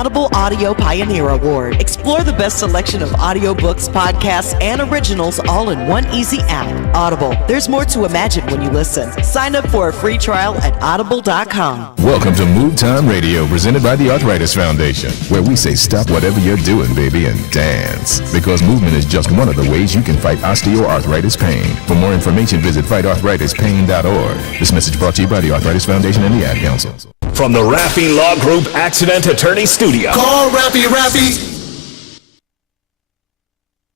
Audible Audio Pioneer Award. Explore the best selection of audiobooks, podcasts, and originals all in one easy app. Audible. There's more to imagine when you listen. Sign up for a free trial at audible.com. Welcome to Move Time Radio, presented by the Arthritis Foundation, where we say stop whatever you're doing, baby, and dance. Because movement is just one of the ways you can fight osteoarthritis pain. For more information, visit fightarthritispain.org. This message brought to you by the Arthritis Foundation and the Ad Council. From the Raffy Law Group Accident Attorney Studio. Call Raffy.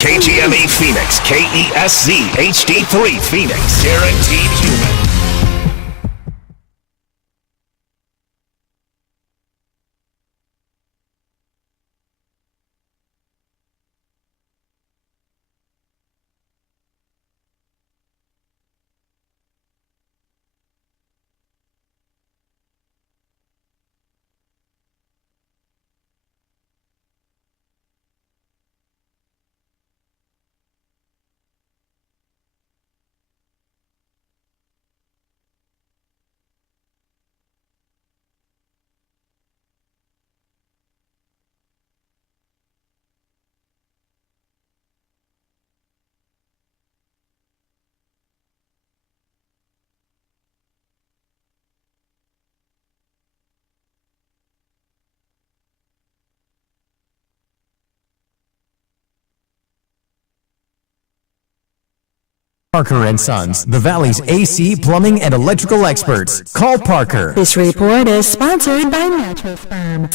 KGME Phoenix, KESZ HD3 Phoenix. Guaranteed human. Parker & Sons, the Valley's AC, plumbing, and electrical experts. Call Parker. This report is sponsored by Mattress Firm.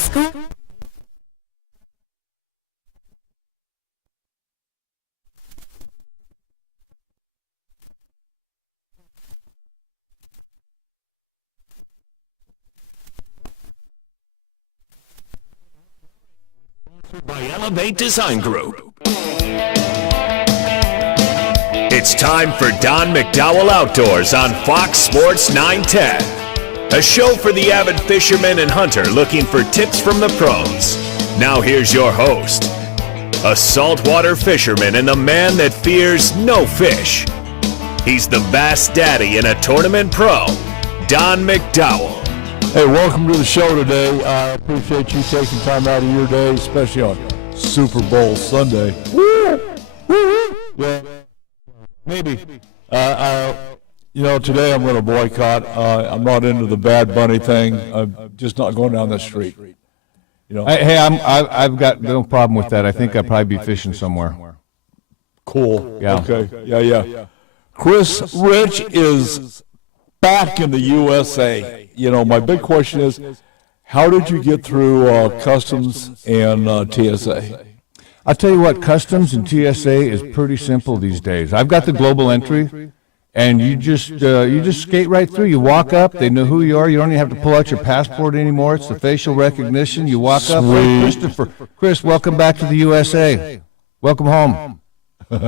By Elevate Design Group. It's time for Don McDowell Outdoors on Fox Sports 910. A show for the avid fisherman and hunter looking for tips from the pros. Now here's your host, a saltwater fisherman and the man that fears no fish. He's the bass daddy and a tournament pro, Don McDowell. Hey, welcome to the show today. I appreciate you taking time out of your day, especially on Super Bowl Sunday. Woo! Woo! Yeah. Maybe. Today I'm going to boycott. I'm not into the Bad Bunny thing. I'm just not going down the street. I've got no problem with that. I think I'll probably be fishing somewhere. Cool. Yeah. Okay. Yeah. Chris Rich is back in the USA. My big question is, how did you get through customs and TSA? I'll tell you what, customs and TSA is pretty simple these days. I've got the global entry, and you just skate right through. You walk up, they know who you are. You don't even have to pull out your passport anymore. It's the facial recognition. You walk up, hey, Christopher. Chris, welcome back to the USA. Welcome home. You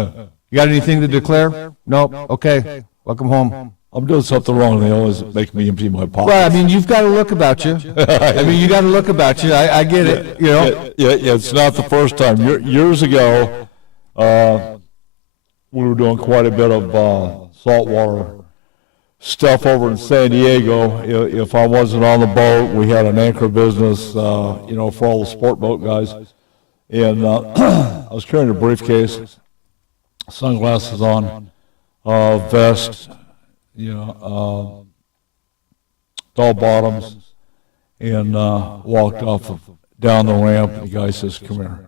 got anything to declare? Nope. Okay. Welcome home. I'm doing something wrong. They always make me empty my pockets. Well, you've got to look about you. You got to look about you. I get it. Yeah, it's not the first time. Years ago, we were doing quite a bit of saltwater stuff over in San Diego. If I wasn't on the boat, we had an anchor business, for all the sport boat guys. And I was carrying a briefcase, sunglasses on, vest, dull bottoms, and walked down the ramp. The guy says, "Come here."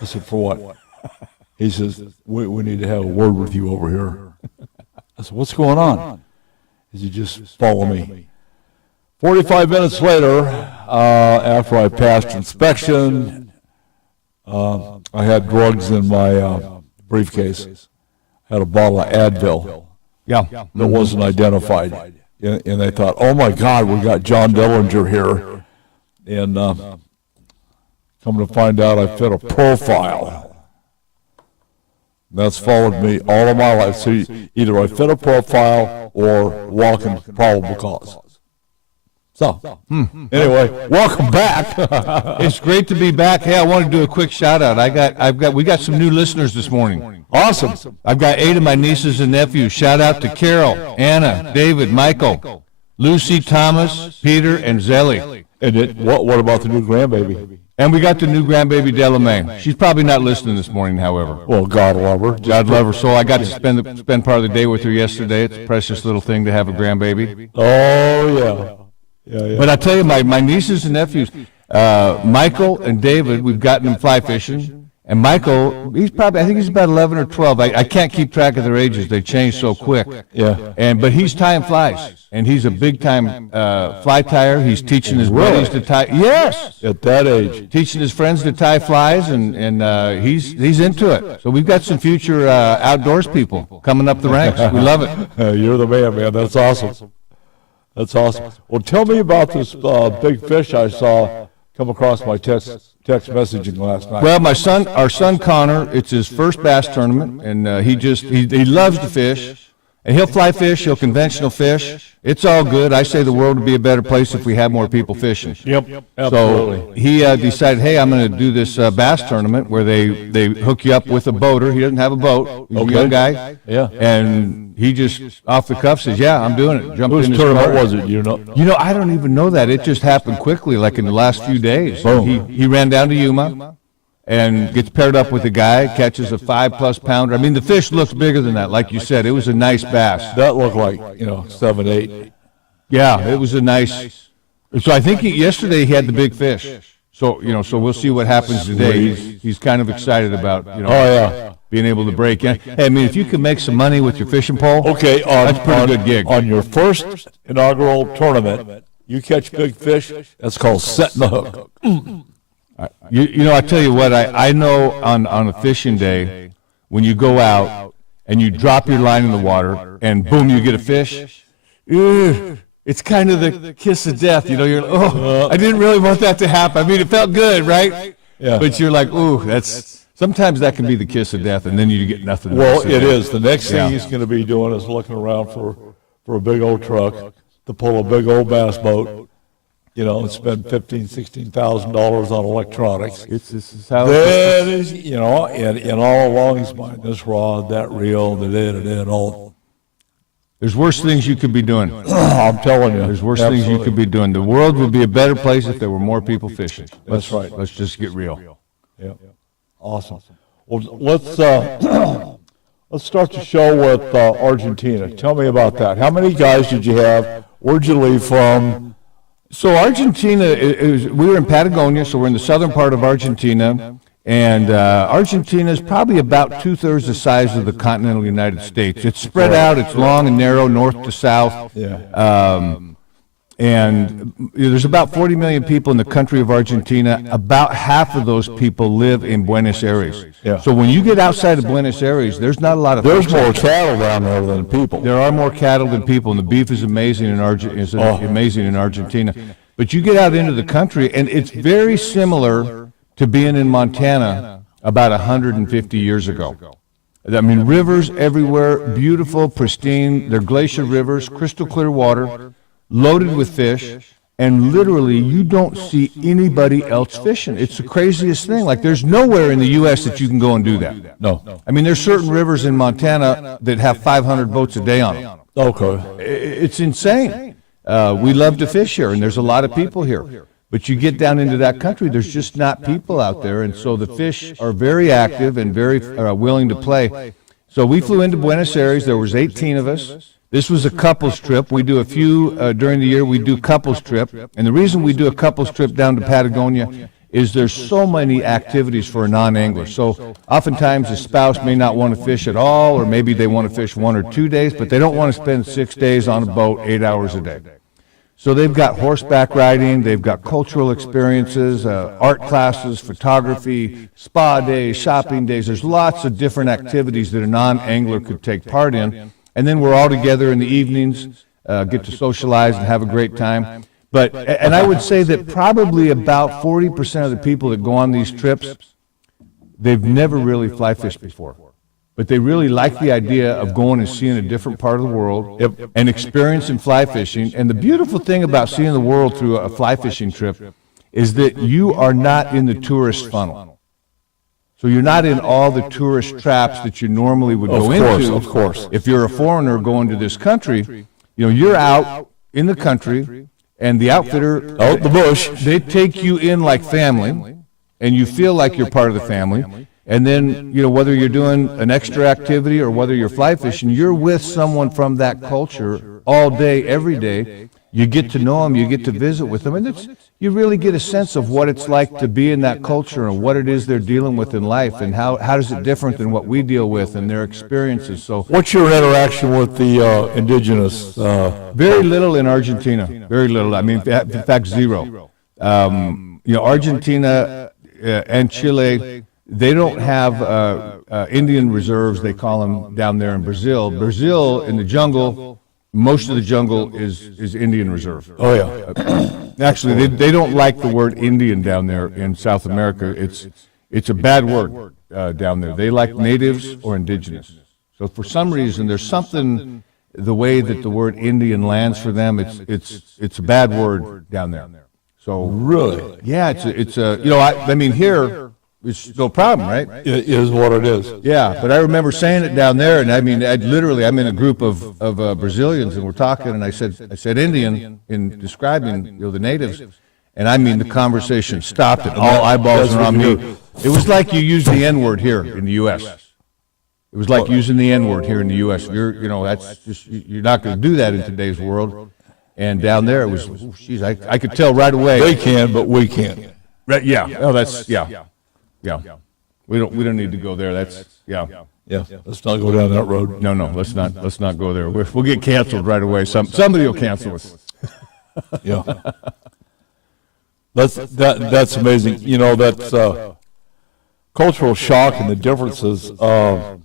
I said, "For what?" He says, we need to have a word with you over here. I said, "What's going on?" He said, "Just follow me." 45 minutes later, after I passed inspection, I had drugs in my briefcase. I had a bottle of Advil. Yeah. That wasn't identified. And they thought, "Oh my God, we got John Dillinger here." And come to find out, I fit a profile. That's followed me all of my life. So either I fit a profile or walking probable cause. So, anyway, welcome back. It's great to be back. Hey, I want to do a quick shout out. We got some new listeners this morning. Awesome. I've got 8 of my nieces and nephews. Shout out to Carol, Anna, David, Michael, Lucy, Thomas, Peter, and Zelly. And what about the new grandbaby? And we got the new grandbaby Delamain. She's probably not listening this morning, however. Well, God love her. God love her. So I got to spend part of the day with her yesterday. It's a precious little thing to have a grandbaby. Oh, yeah. But I tell you, my nieces and nephews, Michael and David, we've gotten them fly fishing. And Michael, I think he's about 11 or 12. I can't keep track of their ages. They change so quick. Yeah. But he's tying flies. And he's a big-time fly tyer. He's teaching his buddies to tie. Yes. At that age. Teaching his friends to tie flies, and he's into it. So we've got some future outdoors people coming up the ranks. We love it. You're the man. That's awesome. That's awesome. Well, tell me about this big fish I saw come across my text messaging last night. Well, our son Connor, it's his first bass tournament, and he loves to fish. And he'll fly fish, he'll conventional fish. It's all good. I say the world would be a better place if we had more people fishing. Yep, absolutely. So he decided, hey, I'm going to do this bass tournament where they hook you up with a boater. He doesn't have a boat. He's a young guy. Yeah. And he just, off the cuff, says, yeah, I'm doing it. Jumped Whose in his tournament car. was it, you know? You know, I don't even know that. It just happened quickly, like in the last few days. Boom. He ran down to Yuma and gets paired up with a guy, catches a 5+ pounder. I mean, the fish looks bigger than that, like you said. It was a nice bass. That looked like, 7, 8. Yeah, it was a nice. So I think yesterday he had the big fish. So so we'll see what happens today. He's kind of excited about being able to break in. Hey, I mean, if you can make some money with your fishing pole, Okay, that's a pretty good gig. On your first inaugural tournament, you catch big fish. That's called setting the hook. I tell you what, I know on a fishing day, when you go out and you drop your line in the water and boom, you get a fish, it's kind of the kiss of death. You're I didn't really want that to happen. I mean, it felt good, right? Yeah. But you're like, sometimes that can be the kiss of death, and then you get nothing. Well, it is. The next thing he's going to be doing is looking around for a big old truck to pull a big old bass boat, and spend $15,000, $16,000 on electronics. This is how That is, and all along his mind, this rod, that reel, all. There's worse things you could be doing. I'm telling you. There's worse things you could be doing. The world would be a better place if there were more people fishing. That's right. Let's just get real. Yeah. Awesome. Well, let's start the show with Argentina. Tell me about that. How many guys did you have? Where'd you leave from? So Argentina, we were in Patagonia, so we're in the southern part of Argentina. And Argentina is probably about 2/3 the size of the continental United States. It's spread out. It's long and narrow, north to south. Yeah. And there's about 40 million people in the country of Argentina. About half of those people live in Buenos Aires. Yeah. So when you get outside of Buenos Aires, there's not a lot of. There's more cattle down there than people. There are more cattle than people, and the beef is amazing in amazing in Argentina. But you get out into the country, and it's very similar to being in Montana about 150 years ago. I mean, rivers everywhere, beautiful, pristine. They're glacier rivers, crystal clear water, loaded with fish, and literally you don't see anybody else fishing. It's the craziest thing. Like, there's nowhere in the U.S. that you can go and do that. No. I mean, there's certain rivers in Montana that have 500 boats a day on them. Okay. It's insane. We love to fish here, and there's a lot of people here. But you get down into that country, there's just not people out there, and so the fish are very active and very willing to play. So we flew into Buenos Aires. There was 18 of us. This was a couples trip. We do a few during the year. We do couples trip, and the reason we do a couples trip down to Patagonia is there's so many activities for a non-angler. So oftentimes a spouse may not want to fish at all, or maybe they want to fish 1 or 2 days, but they don't want to spend 6 days on a boat, 8 hours a day. So they've got horseback riding, they've got cultural experiences, art classes, photography, spa days, shopping days. There's lots of different activities that a non-angler could take part in. And then we're all together in the evenings, get to socialize and have a great time. And I would say that probably about 40% of the people that go on these trips, they've never really fly fished before. But they really like the idea of going and seeing a different part of the world and experiencing fly fishing. And the beautiful thing about seeing the world through a fly fishing trip is that you are not in the tourist funnel. So you're not in all the tourist traps that you normally would go into. Of course. If you're a foreigner going to this country, you're out in the country, And the outfitter, Out the bush. they take you in like family, and you feel like you're part of the family. And then, whether you're doing an extra activity or whether you're fly fishing, you're with someone from that culture all day, every day. You get to know them, you get to visit with them, and you really get a sense of what it's like to be in that culture and what it is they're dealing with in life, and how does it different than what we deal with and their experiences. So, What's your interaction with the indigenous? very little in Argentina. Very little. I mean, in fact, zero. Argentina and Chile, they don't have Indian reserves, they call them, down there in Brazil. Brazil, in the jungle, most of the jungle is Indian reserve. Oh, yeah. Actually, they don't like the word Indian down there in South America. It's a bad word down there. They like natives or indigenous. So for some reason, there's something, the way that the word Indian lands for them, it's a bad word down there. So Really? yeah, it's I mean, here it's no problem, right? It is what it is. Yeah, but I remember saying it down there, and I mean, I'm in a group of Brazilians, and we're talking, and I said Indian in describing the natives, and I mean the conversation stopped, and all eyeballs were on me. It was like you use the N-word here in the U.S. It was like using the N-word here in the U.S. That's just, you're not going to do that in today's world. And down there, it was, geez, I could tell right away. They can, but we can't. Right, yeah. Oh, yeah. We don't need to go there. Yeah. Let's not go down that road. No, let's not go there. We'll get canceled right away. Somebody will cancel us. Yeah. That's amazing. That's cultural shock and the differences. I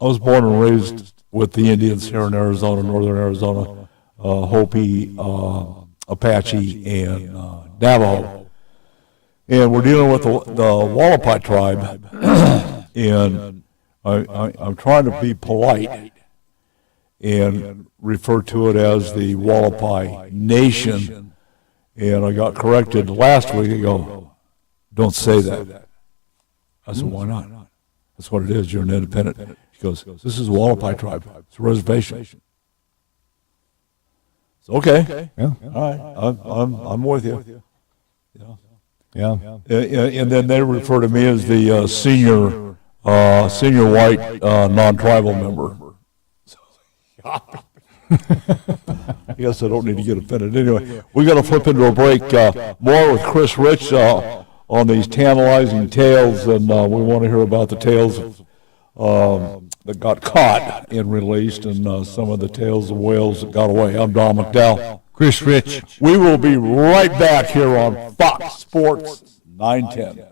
was born and raised with the Indians here in Arizona, northern Arizona, Hopi, Apache, and Navajo. And we're dealing with the Wallapai tribe, and I'm trying to be polite and refer to it as the Wallapai Nation. And I got corrected last week. I go, don't say that. I said, why not? That's what it is. You're an independent. He goes, this is the Wallapai tribe. It's a reservation. It's okay. Yeah. All right. I'm with you. Yeah. And then they refer to me as the senior white non-tribal member. I guess I don't need to get offended. Anyway, we got to flip into a break. More with Chris Rich on these tantalizing tales, and we want to hear about the tales that got caught and released, and some of the tales of whales that got away. I'm Don McDowell. Chris Rich. We will be right back here on Fox Sports 910.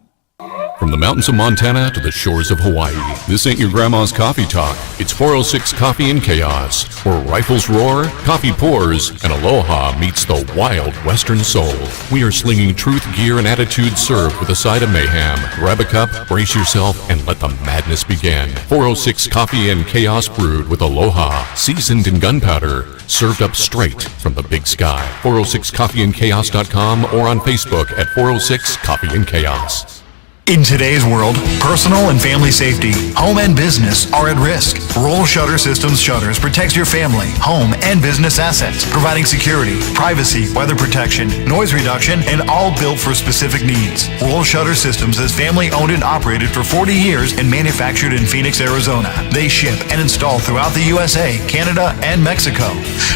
From the mountains of Montana to the shores of Hawaii, this ain't your grandma's coffee talk. It's 406 Coffee and Chaos, where rifles roar, coffee pours, and aloha meets the wild western soul. We are slinging truth, gear, and attitude served with a side of mayhem. Grab a cup, brace yourself, and let the madness begin. 406 Coffee and Chaos brewed with aloha, seasoned in gunpowder, served up straight from the big sky. 406coffeeandchaos.com or on Facebook at 406 Coffee and Chaos. In today's world, personal and family safety, home and business are at risk. Roll Shutter Systems Shutters protects your family, home, and business assets, providing security, privacy, weather protection, noise reduction, and all built for specific needs. Roll Shutter Systems is family owned and operated for 40 years and manufactured in Phoenix, Arizona. They ship and install throughout the USA, Canada, and Mexico.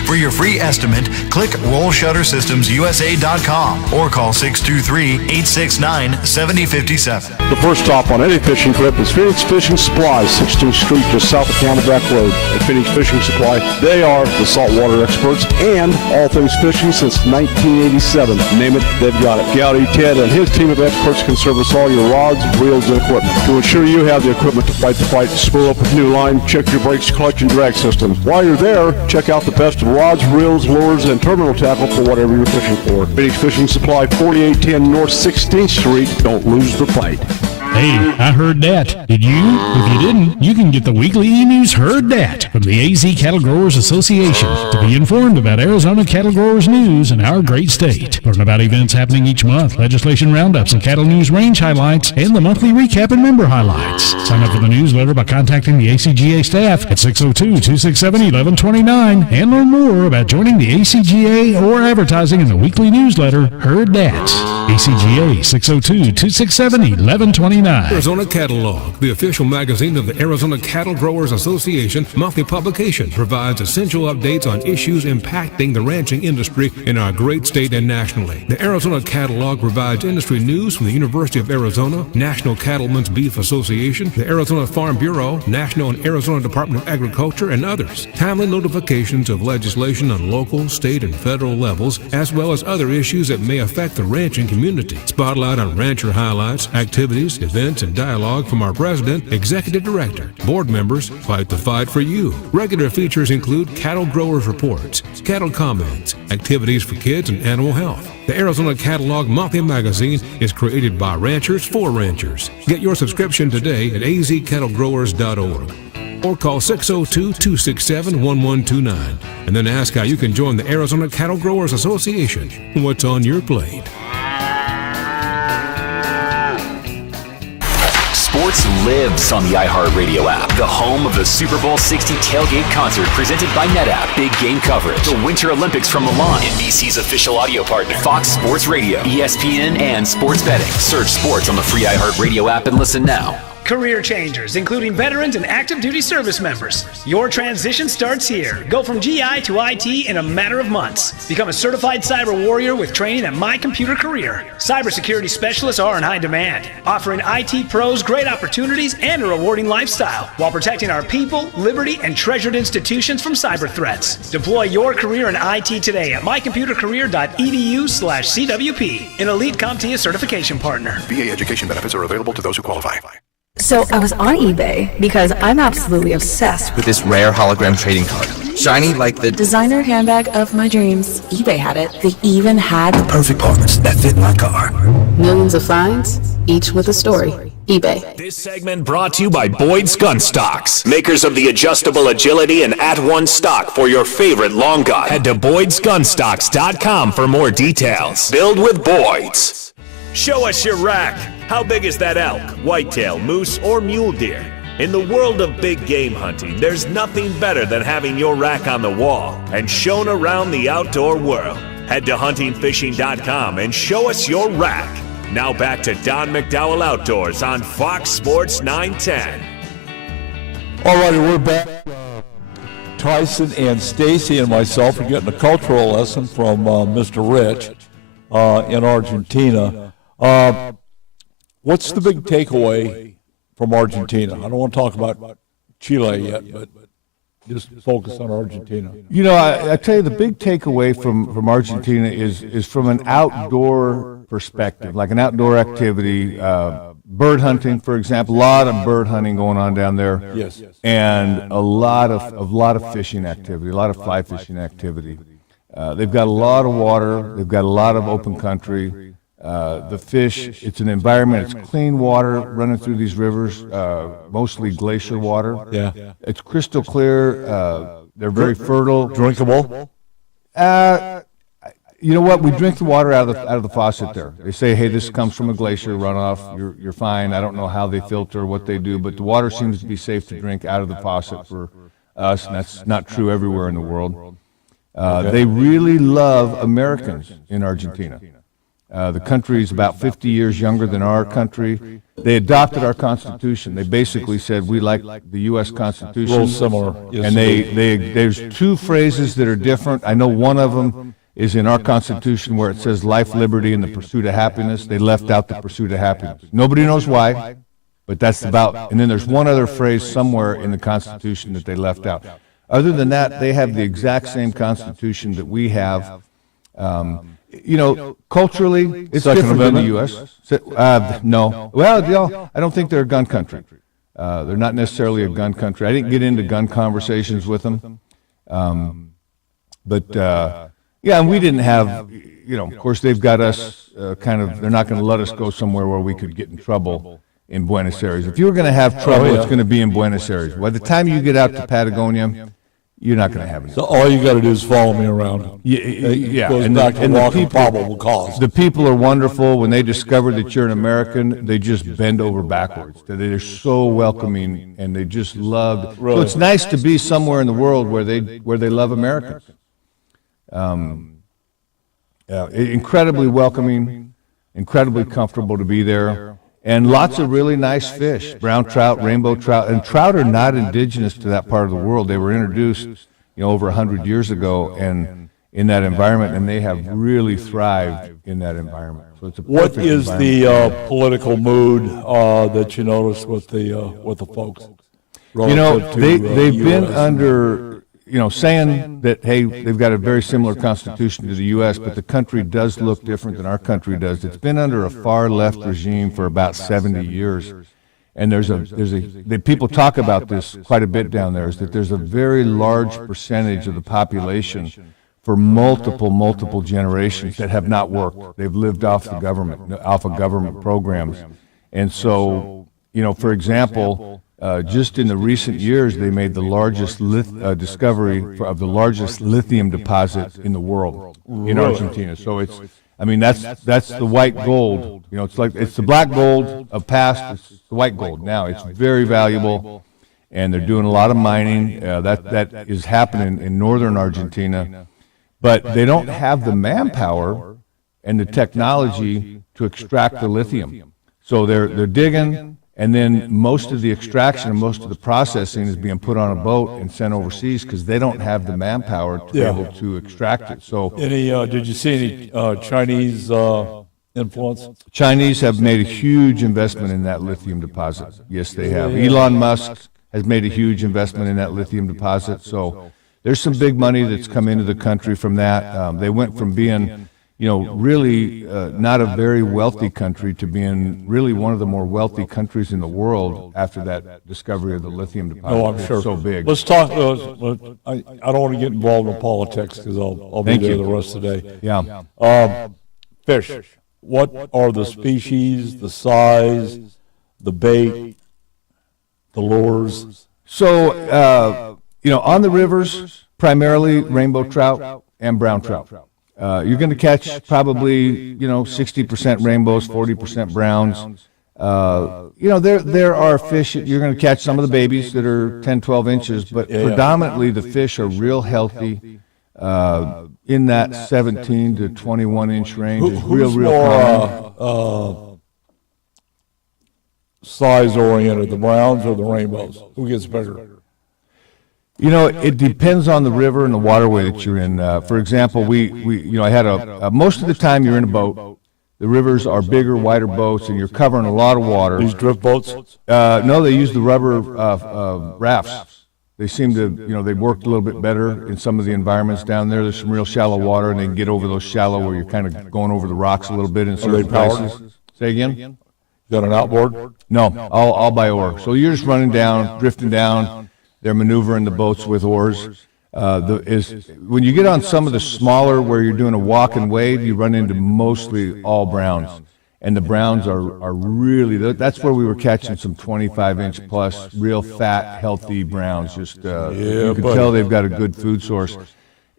For your free estimate, click RollShutterSystemsUSA.com or call 623-869-7057. The first stop on any fishing trip is Phoenix Fishing Supply, 16th Street, just south of Camelback Road. At Phoenix Fishing Supply, they are the saltwater experts and all things fishing since 1987. Name it, they've got it. Gowdy Ted and his team of experts can service all your rods, reels, and equipment. To ensure you have the equipment to fight the fight, spool up with new line, check your brakes, clutch, and drag systems. While you're there, check out the best of rods, reels, lures, and terminal tackle for whatever you're fishing for. Phoenix Fishing Supply, 4810 North 16th Street. Don't lose the fight. Hey, I heard that. Did you? If you didn't, you can get the weekly e-news Heard That from the AZ Cattle Growers Association to be informed about Arizona cattle growers news in our great state. Learn about events happening each month, legislation roundups and cattle news range highlights, and the monthly recap and member highlights. Sign up for the newsletter by contacting the ACGA staff at 602-267-1129 and learn more about joining the ACGA or advertising in the weekly newsletter Heard That. ACGA 602-267-1129. Arizona Catalog, the official magazine of the Arizona Cattle Growers Association monthly publication, provides essential updates on issues impacting the ranching industry in our great state and nationally. The Arizona Catalog provides industry news from the University of Arizona, National Cattlemen's Beef Association, the Arizona Farm Bureau, National and Arizona Department of Agriculture, and others. Timely notifications of legislation on local, state, and federal levels, as well as other issues that may affect the ranching community. Spotlight on rancher highlights, activities, events, and dialogue from our president, executive director, board members fight the fight for you. Regular features include cattle growers reports, cattle comments, activities for kids, and animal health. The Arizona Catalog monthly magazine is created by ranchers for ranchers. Get your subscription today at azcattlegrowers.org or call 602-267-1129 and then ask how you can join the Arizona Cattle Growers Association. What's on your plate? Sports lives on the iHeartRadio app, the home of the Super Bowl 60 tailgate concert presented by NetApp. Big game coverage, the Winter Olympics from Milan, NBC's official audio partner, Fox Sports Radio, ESPN, and sports betting. Search sports on the free iHeartRadio app and listen now. Career changers, including veterans and active duty service members. Your transition starts here. Go from GI to IT in a matter of months. Become a certified cyber warrior with training at My Computer Career. Cybersecurity specialists are in high demand, offering IT pros great opportunities and a rewarding lifestyle while protecting our people, liberty, and treasured institutions from cyber threats. Deploy your career in IT today at mycomputercareer.edu/CWP, an elite CompTIA certification partner. VA education benefits are available to those who qualify. So I was on eBay because I'm absolutely obsessed with this rare hologram trading card. Shiny like the designer handbag of my dreams. eBay had it. They even had the perfect parts that fit my car. Millions of finds, each with a story. eBay. This segment brought to you by Boyd's Gun Stocks, makers of the adjustable agility and at-one stock for your favorite long gun. Head to boydsgunstocks.com for more details. Build with Boyd's. Show us your rack. How big is that elk, whitetail, moose, or mule deer? In the world of big game hunting, there's nothing better than having your rack on the wall and shown around the outdoor world. Head to huntingfishing.com and show us your rack. Now back to Don McDowell Outdoors on Fox Sports 910. All righty, we're back. Tyson and Stacy and myself are getting a cultural lesson from Mr. Rich in Argentina. What's the big takeaway from Argentina? I don't want to talk about Chile yet, but just focus on Argentina. You know, I tell you, the big takeaway from Argentina is from an outdoor perspective, like an outdoor activity, bird hunting, for example. A lot of bird hunting going on down there. Yes. And a lot of fishing activity, a lot of fly fishing activity. They've got a lot of water. They've got a lot of open country. The fish, it's an environment, it's clean water running through these rivers, mostly glacier water. Yeah. It's crystal clear. They're very fertile. Drinkable? You know what? We drink the water out of the faucet there. They say, hey, this comes from a glacier runoff. You're fine. I don't know how they filter, what they do, but the water seems to be safe to drink out of the faucet for us, and that's not true everywhere in the world. They really love Americans in Argentina. The country is about 50 years younger than our country. They adopted our Constitution. They basically said, we like the U.S. Constitution. Real similar. Yes, and there's two phrases that are different. I know one of them is in our Constitution where it says life, liberty, and the pursuit of happiness. They left out the pursuit of happiness. Nobody knows why, but that's about. And then there's one other phrase somewhere in the Constitution that they left out. Other than that, they have the exact same Constitution that we have. You know, culturally, it's different than the U.S. No. Well, I don't think they're a gun country. They're not necessarily a gun country. I didn't get into gun conversations with them. Yeah, and we didn't have, of course, they've got us they're not going to let us go somewhere where we could get in trouble in Buenos Aires. If you were going to have trouble, it's going to be in Buenos Aires. By the time you get out to Patagonia, you're not going to have any. So all you got to do is follow me around. Yeah, Goes back to walking probable cause. The people are wonderful. When they discover that you're an American, they just bend over backwards. They're so welcoming, and they just love. Really? So it's nice to be somewhere in the world where they love Americans. Incredibly welcoming, incredibly comfortable to be there, and lots of really nice fish, brown trout, rainbow trout, and trout are not indigenous to that part of the world. They were introduced, over 100 years ago, and in that environment, and they have really thrived in that environment. So it's a What perfect is environment. the political mood that you notice with the folks? They've been US? under, saying that, hey, they've got a very similar constitution to the U.S., but the country does look different than our country does. It's been under a far left regime for about 70 years. And people talk about this quite a bit down there, is that there's a very large percentage of the population for multiple generations that have not worked. They've lived off of government programs. And so, for example, just in the recent years, they made the largest discovery of the largest lithium deposit in the world in Argentina. So that's the white gold. It's the black gold of past. It's the white gold now. It's very valuable, and they're doing a lot of mining. That is happening in northern Argentina, but they don't have the manpower and the technology to extract the lithium. So they're digging. And then most of the extraction and most of the processing is being put on a boat and sent overseas because they don't have the manpower to be able to extract it. So, did you see any Chinese influence? Chinese have made a huge investment in that lithium deposit. Yes, they have. Elon Musk has made a huge investment in that lithium deposit. So there's some big money that's come into the country from that. They went from being really not a very wealthy country to being really one of the more wealthy countries in the world after that discovery of the lithium deposit. No, I'm sure. So big. Let's talk. I don't want to get involved in politics because I'll be there the rest of the day. Yeah. Fish. What are the species, the size, the bait, the lures? So, on the rivers, primarily rainbow trout and brown trout. You're going to catch probably, 60% rainbows, 40% browns. There are fish, you're going to catch some of the babies that are 10, 12 inches, but predominantly the fish are real healthy in that 17 to 21 inch range. Who's more size-oriented, the browns or the rainbows? Who gets bigger? It depends on the river and the waterway that you're in. For example, I had most of the time you're in a boat. The rivers are bigger, wider boats, and you're covering a lot of water. These drift boats? No, they use the rubber rafts. They seem to, they worked a little bit better in some of the environments down there. There's some real shallow water, and they can get over those shallow where you're kind of going over the rocks a little bit in certain places. Say again? You got an outboard? No, all by oar. So you're just running down, drifting down. They're maneuvering the boats with oars. When you get on some of the smaller, where you're doing a walk and wade, you run into mostly all browns. And the browns are really, that's where we were catching some 25-inch plus, real fat, healthy browns. Just you can tell they've got a good food source.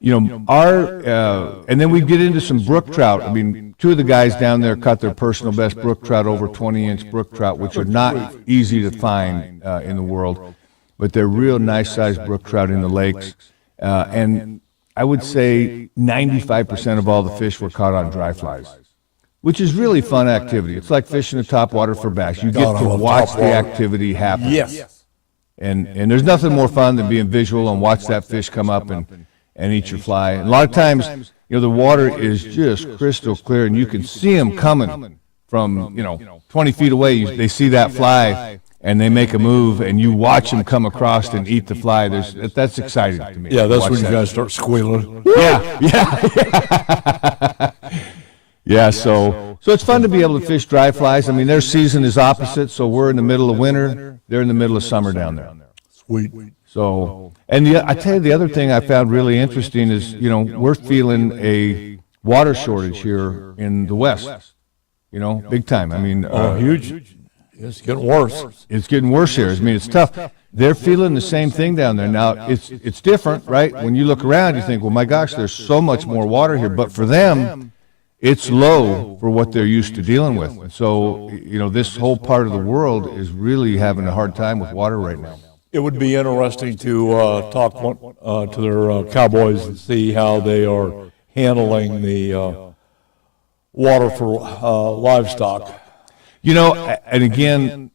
And then we get into some brook trout. I mean, two of the guys down there caught their personal best brook trout, over 20-inch brook trout, which are not easy to find in the world. But they're real nice-sized brook trout in the lakes. And I would say 95% of all the fish were caught on dry flies, which is really fun activity. It's like fishing the top water for bass. You get to watch the activity happen. Yes. And there's nothing more fun than being visual and watch that fish come up and eat your fly. And a lot of times, the water is just crystal clear, and you can see them coming from, 20 feet away. They see that fly, and they make a move, and you watch them come across and eat the fly. That's exciting to me. Yeah, that's when you guys start squealing. Yeah, so it's fun to be able to fish dry flies. I mean, their season is opposite, so we're in the middle of winter. They're in the middle of summer down there. Sweet. So, and I tell you, the other thing I found really interesting is, we're feeling a water shortage here in the West. Big time. I mean, huge. It's getting worse. It's getting worse here. I mean, it's tough. They're feeling the same thing down there. Now, it's different, right? When you look around, you think, well, my gosh, there's so much more water here. But for them, it's low for what they're used to dealing with. So, this whole part of the world is really having a hard time with water right now. It would be interesting to talk to their cowboys and see how they are handling the water for livestock. And again,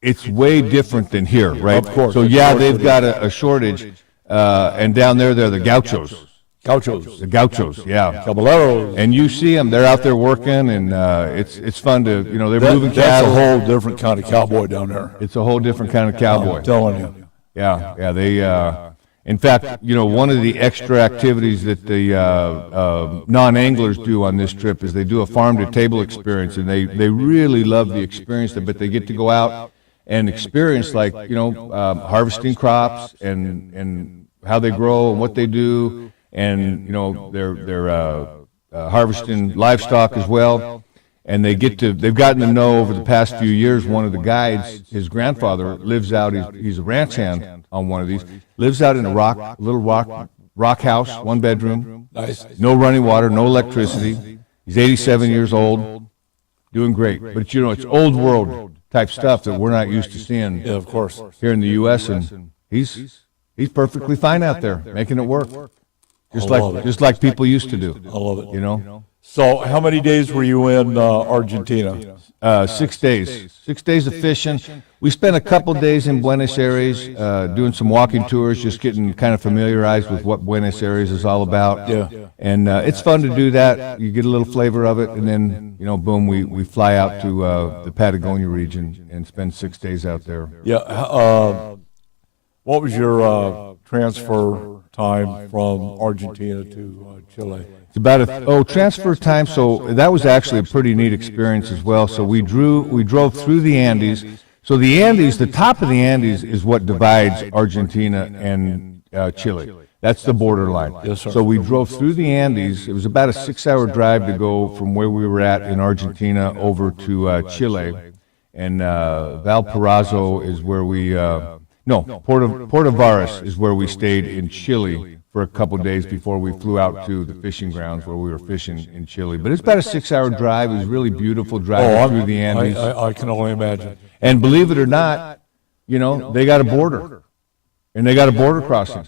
it's way different than here, right? Of course. So, they've got a shortage, and down there, they're the gauchos. The gauchos, yeah. Caballeros. And you see them, they're out there working, and it's fun to, they're moving cattle. That's a whole different kind of cowboy down there. It's a whole different kind of cowboy. I'm telling you. Yeah, they, in fact, one of the extra activities that the non-anglers do on this trip is they do a farm-to-table experience, and they really love the experience, but they get to go out and experience, like, harvesting crops and how they grow and what they do. And they're harvesting livestock as well, and they've gotten to know over the past few years. One of the guides, his grandfather, lives out. He's a ranch hand on one of these. Lives out in a little rock house, 1 bedroom. Nice. No running water, no electricity. He's 87 years old, doing great. But it's old world type stuff that we're not used to seeing. Yeah, of course. Here in the U.S. and he's perfectly fine out there, making it work. Just like people used to do. I love it. So how many days were you in Argentina? 6 days. 6 days of fishing. We spent a couple days in Buenos Aires doing some walking tours, just getting kind of familiarized with what Buenos Aires is all about. Yeah. And it's fun to do that. You get a little flavor of it, and then, boom, we fly out to the Patagonia region and spend 6 days out there. Yeah. What was your transfer time from Argentina to Chile? It's about transfer time. So that was actually a pretty neat experience as well. So we drove through the Andes. So the Andes, the top of the Andes, is what divides Argentina and Chile. That's the borderline. Yes, sir. So we drove through the Andes. It was about a 6-hour drive to go from where we were at in Argentina over to Chile, and Valparaiso is where we. Puerto Varas is where we stayed in Chile for a couple of days before we flew out to the fishing grounds where we were fishing in Chile. But it's about a 6-hour drive. It was really beautiful driving through the Andes. I can only imagine. And believe it or not, they got a border, and they got a border crossing,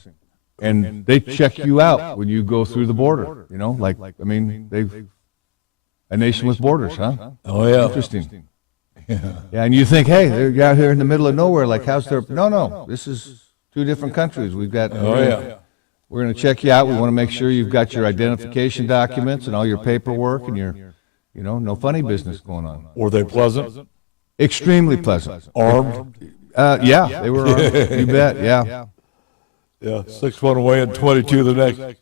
and they check you out when you go through the border. They've a nation with borders, huh? Oh yeah, interesting. Yeah, and you think, hey, they're out here in the middle of nowhere. Like, how's their? No, this is 2 different countries. We've got. We're going to check you out. We want to make sure you've got your identification documents and all your paperwork, and your, no funny business going on. Were they pleasant? Extremely pleasant. Armed? Yeah, they were armed. You bet. Yeah. Yeah, 6 one away and 22 the next.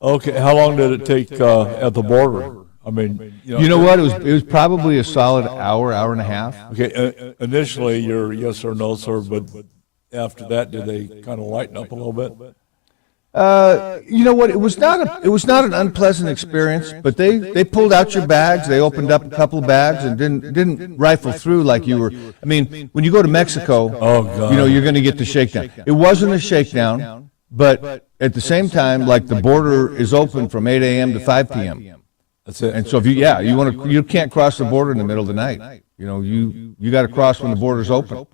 Okay, how long did it take at the border? I mean, you know what? It was probably a solid hour and a half. Okay, initially you're yes or no, sir, but after that, did they kind of lighten up a little bit? You know what? It was not an unpleasant experience, but they pulled out your bags. They opened up a couple of bags and didn't rifle through like you were. I mean, when you go to Mexico, you're going to get the shakedown. It wasn't a shakedown, but at the same time, like, the border is open from 8 a.m. to 5 p.m. That's it. And so if you can't cross the border in the middle of the night. You got to cross when the border's open.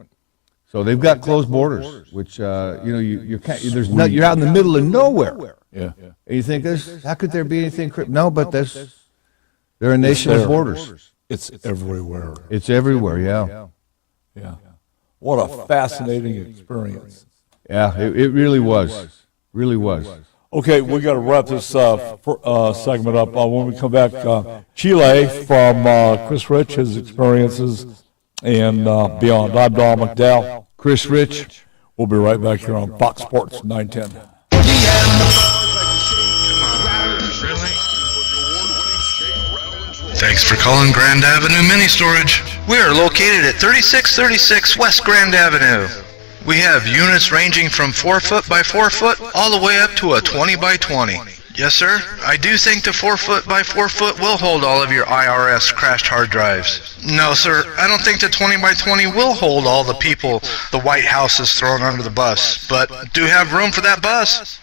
So they've got closed borders, which you're out in the middle of nowhere. Yeah. And you think, how could there be anything? No, but they're a nation of borders. It's everywhere. It's everywhere. Yeah. Yeah. What a fascinating experience. Yeah, it really was. Really was. Okay, we got to wrap this segment up. When we come back, Chile from Chris Rich, his experiences, and beyond. I'm Don McDowell. Chris Rich. We'll be right back here on Fox Sports 910. Thanks for calling Grand Avenue Mini Storage. We are located at 3636 West Grand Avenue. We have units ranging from 4 foot by 4 foot all the way up to a 20 by 20. Yes, sir. I do think the 4-foot by 4-foot will hold all of your IRS crashed hard drives. No, sir. I don't think the 20 by 20 will hold all the people the White House has thrown under the bus, but do have room for that bus.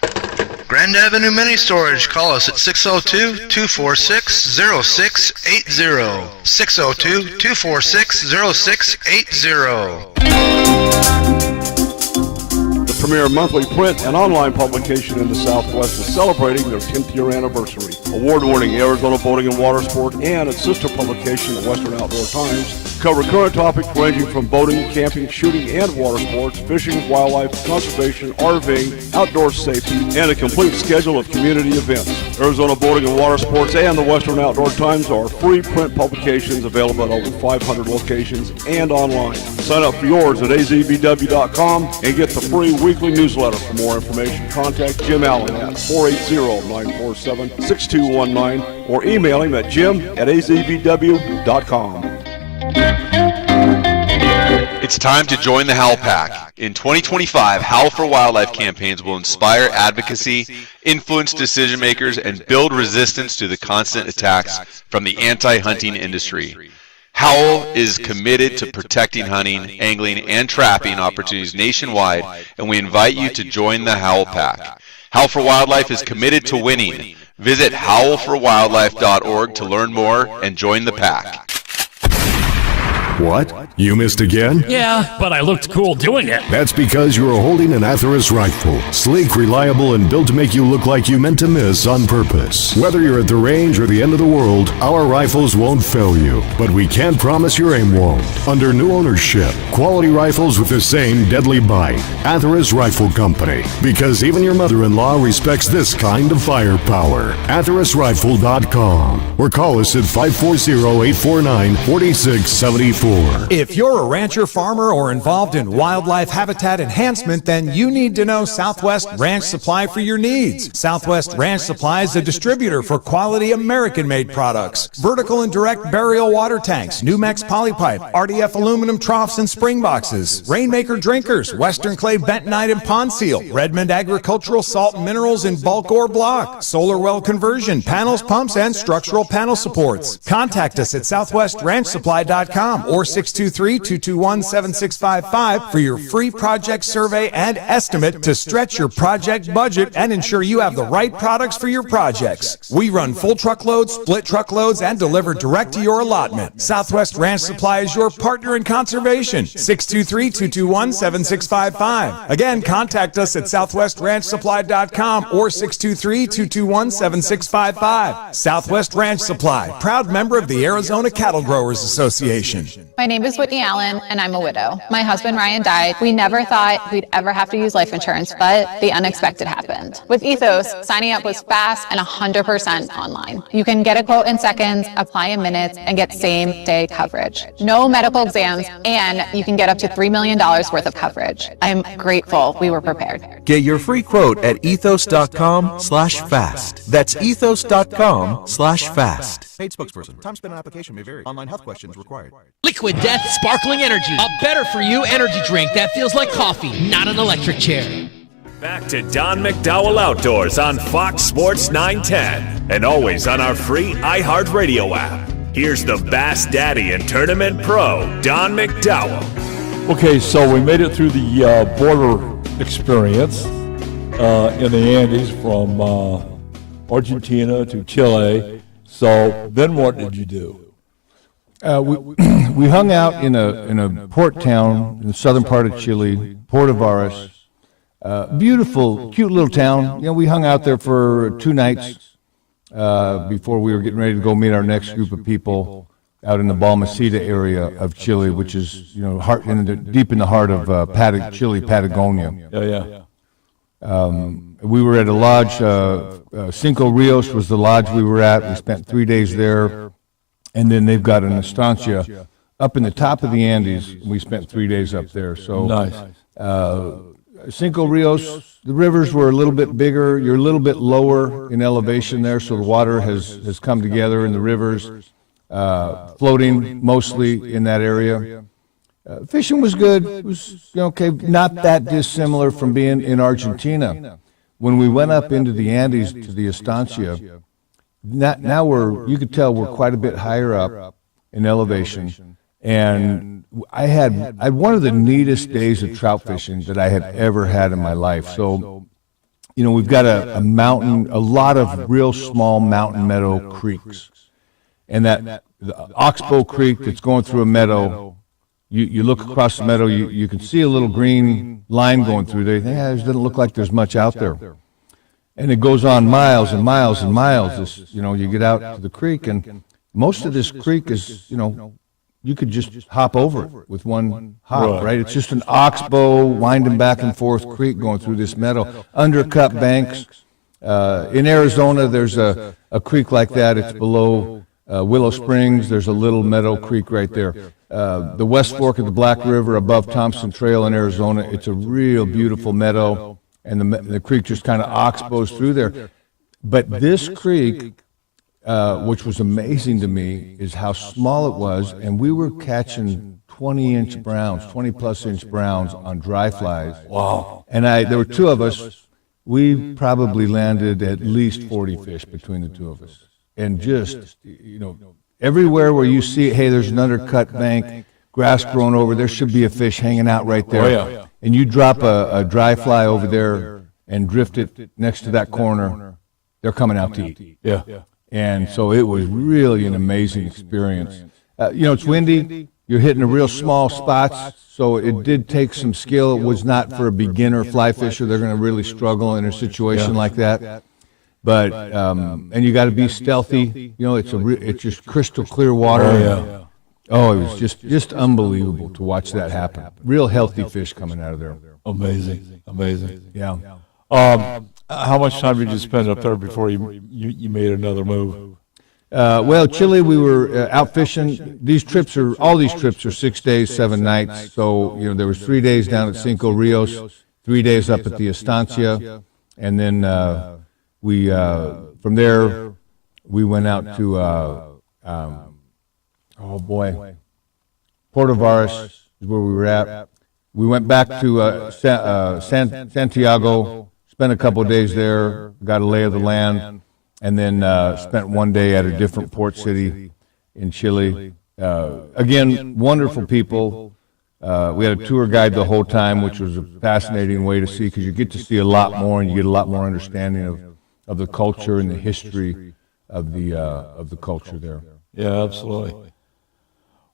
Grand Avenue Mini Storage. Call us at 602-246-0680. 602-246-0680. The premier monthly print and online publication in the Southwest is celebrating their 10th year anniversary. Award-winning Arizona Boating and Water Sport and its sister publication, the Western Outdoor Times, cover current topics ranging from boating, camping, shooting, and water sports, fishing, wildlife, conservation, RVing, outdoor safety, and a complete schedule of community events. Arizona Boating and Water Sports and the Western Outdoor Times are free print publications available at over 500 locations and online. Sign up for yours at azbw.com and get the free weekly newsletter. For more information, contact Jim Allen at 480-947-6219 or email him at jim@azbw.com. It's time to join the Howl Pack. In 2025, Howl for Wildlife campaigns will inspire advocacy, influence decision makers, and build resistance to the constant attacks from the anti-hunting industry. Howl is committed to protecting hunting, angling, and trapping opportunities nationwide, and we invite you to join the Howl Pack. Howl for Wildlife is committed to winning. Visit howlforwildlife.org to learn more and join the pack. What? You missed again? Yeah, but I looked cool doing it. That's because you are holding an Atheros rifle. Sleek, reliable, and built to make you look like you meant to miss on purpose. Whether you're at the range or the end of the world, our rifles won't fail you. But we can't promise your aim won't. Under new ownership, quality rifles with the same deadly bite. Atheros Rifle Company. Because even your mother-in-law respects this kind of firepower. AtherosRifle.com. Or call us at 540-849-4674. If you're a rancher, farmer, or involved in wildlife habitat enhancement, then you need to know Southwest Ranch Supply for your needs. Southwest Ranch Supply is a distributor for quality American-made products. Vertical and direct burial water tanks, Numex polypipe, RDF aluminum troughs and spring boxes, Rainmaker drinkers, Western clay bentonite and pond seal, Redmond agricultural salt and minerals in bulk or block, solar well conversion, panels, pumps, and structural panel supports. Contact us at southwestranchsupply.com or 623-221-7655 for your free project survey and estimate to stretch your project budget and ensure you have the right products for your projects. We run full truckloads, split truckloads, and deliver direct to your allotment. Southwest Ranch Supply is your partner in conservation. 623-221-7655. Again, contact us at southwestranchsupply.com or 623-221-7655. Southwest Ranch Supply, proud member of the Arizona Cattle Growers Association. My name is Whitney Allen, and I'm a widow. My husband, Ryan, died. We never thought we'd ever have to use life insurance, but the unexpected happened. With Ethos, signing up was fast and 100% online. You can get a quote in seconds, apply in minutes, and get same-day coverage. No medical exams, and you can get up to $3 million worth of coverage. I'm grateful we were prepared. Get your free quote at ethos.com/fast. That's ethos.com/fast. Paid spokesperson. Time spent on application may vary. Online health questions required. Liquid Death Sparkling Energy. A better-for-you energy drink that feels like coffee, not an electric chair. Back to Don McDowell Outdoors on Fox Sports 910 and always on our free iHeartRadio app. Here's the Bass Daddy and Tournament Pro, Don McDowell. Okay, so we made it through the border experience in the Andes from Argentina to Chile. So then what did you do? We hung out in a port town in the southern part of Chile, Puerto Varas. Beautiful, cute little town. You know, we hung out there for 2 nights before we were getting ready to go meet our next group of people out in the Balmaceda area of Chile, which is, you know, deep in the heart of Chile, Patagonia. We were at a lodge, Cinco Rios was the lodge we were at. We spent 3 days there, and then they've got an estancia up in the top of the Andes. We spent 3 days up there. So nice. Cinco Rios, the rivers were a little bit bigger. You're a little bit lower in elevation there, so the water has come together in the rivers, floating mostly in that area. Fishing was good. It was okay, not that dissimilar from being in Argentina. when we went up into the Andes to the Estancia, now you could tell we're quite a bit higher up in elevation. And I had one of the neatest days of trout fishing that I had ever had in my life. So, we've got a mountain, a lot of real small mountain meadow creeks. And the Oxbow Creek that's going through a meadow, you look across the meadow, you can see a little green line going through there. It doesn't look like there's much out there. And it goes on miles and miles and miles. You get out to the creek, and most of this creek is, you could just hop over it with one hop, right? It's just an oxbow winding back and forth creek going through this meadow. Undercut banks. In Arizona, there's a creek like that. It's below Willow Springs. There's a little meadow creek right there. The West Fork of the Black River above Thompson Trail in Arizona, it's a real beautiful meadow, and the creek just kind of oxbows through there. But this creek, which was amazing to me, is how small it was, and we were catching 20-inch browns, 20-plus-inch browns on dry flies. Wow. And there were two of us. We probably landed at least 40 fish between the two of us. And just, everywhere where you see, hey, there's an undercut bank, grass growing over, there should be a fish hanging out right there. Oh, yeah. And you drop a dry fly over there and drift it next to that corner, they're coming out to eat. Yeah. And so it was really an amazing experience. It's windy. You're hitting the real small spots, so it did take some skill. It was not for a beginner fly fisher. They're going to really struggle in a situation like that. But and you got to be stealthy. It's just crystal clear water. Oh, yeah. Oh, it was just unbelievable to watch that happen. Real healthy fish coming out of there. Amazing. Yeah. How much time did you spend up there before you made another move? Well, Chile, we were out fishing. All these trips are 6 days, 7 nights. So, there was 3 days down at Cinco Rios, 3 days up at the Estancia, and then from there we went out to Puerto Varas is where we were at. We went back to Santiago, spent a couple of days there, got a lay of the land, and then spent 1 day at a different port city in Chile. Again, wonderful people. We had a tour guide the whole time, which was a fascinating way to see, because you get to see a lot more, and you get a lot more understanding of the culture and the history of the culture there. Yeah, absolutely.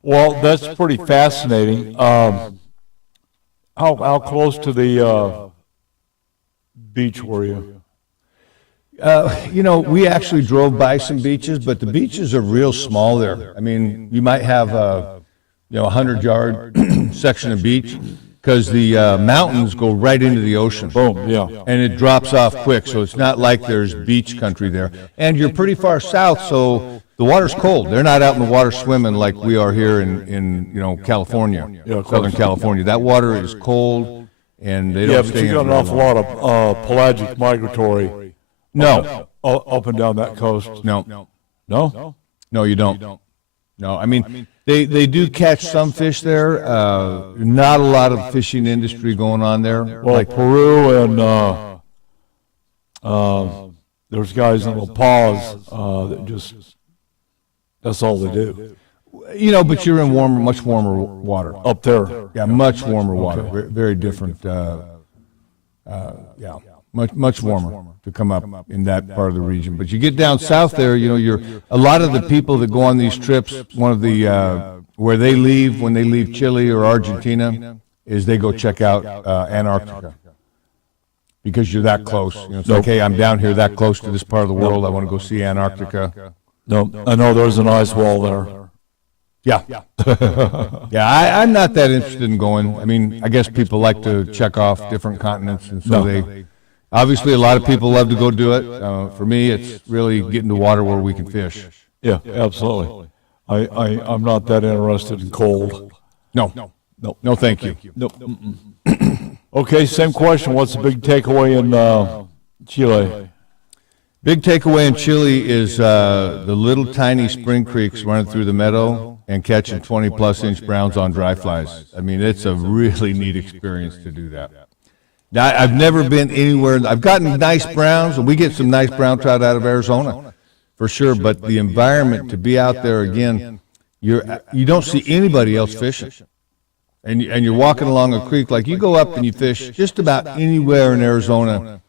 Well, that's pretty fascinating. How close to the beach were you? We actually drove by some beaches, but the beaches are real small there. I mean, you might have a 100-yard section of beach, because the mountains go right into the ocean. Boom, yeah. And it drops off quick, so it's not like there's beach country there. And you're pretty far south, so the water's cold. They're not out in the water swimming like we are here in California, Southern California. That water is cold, and they don't stay in. Yeah, but you got an awful lot of pelagic migratory. No. Up and down that coast. No. No? No, you don't. No, I mean, they do catch some fish there. Not a lot of fishing industry going on there. Well, like Peru and there's guys in La Paz that just, that's all they do. But you're in much warmer water. Up there. Yeah, much warmer water. Very different. Much warmer to come up in that part of the region. But you get down south there, a lot of the people that go on these trips, one of the, where they leave when they leave Chile or Argentina, is they go check out Antarctica. Because you're that close. It's like, hey, I'm down here that close to this part of the world. I want to go see Antarctica. No, I know there's an ice wall there. Yeah. Yeah, I'm not that interested in going. I mean, I guess people like to check off different continents, and so obviously a lot of people love to go do it. For me, it's really getting to water where we can fish. Yeah, absolutely. I'm not that interested in cold. No, thank you. Nope. Okay, same question. What's the big takeaway in Chile? Big takeaway in Chile is the little tiny spring creeks running through the meadow and catching 20-plus inch browns on dry flies. I mean, it's a really neat experience to do that. I've never been anywhere. I've gotten nice browns, and we get some nice brown trout out of Arizona, for sure. But the environment to be out there again, you don't see anybody else fishing, and you're walking along a creek. Like you go up and you fish just about anywhere in Arizona.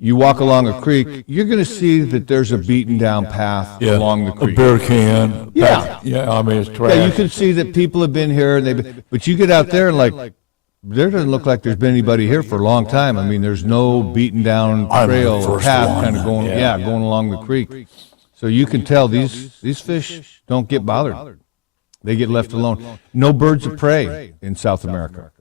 You walk along a creek, you're going to see that there's a beaten down path along the creek. A beer can. Yeah. Yeah, I mean, it's trash. Yeah, you can see that people have been here, but you get out there and like, there doesn't look like there's been anybody here for a long time. I mean, there's no beaten down trail or path kind of going, going along the creek. So you can tell these fish don't get bothered. They get left alone. No birds of prey in South America.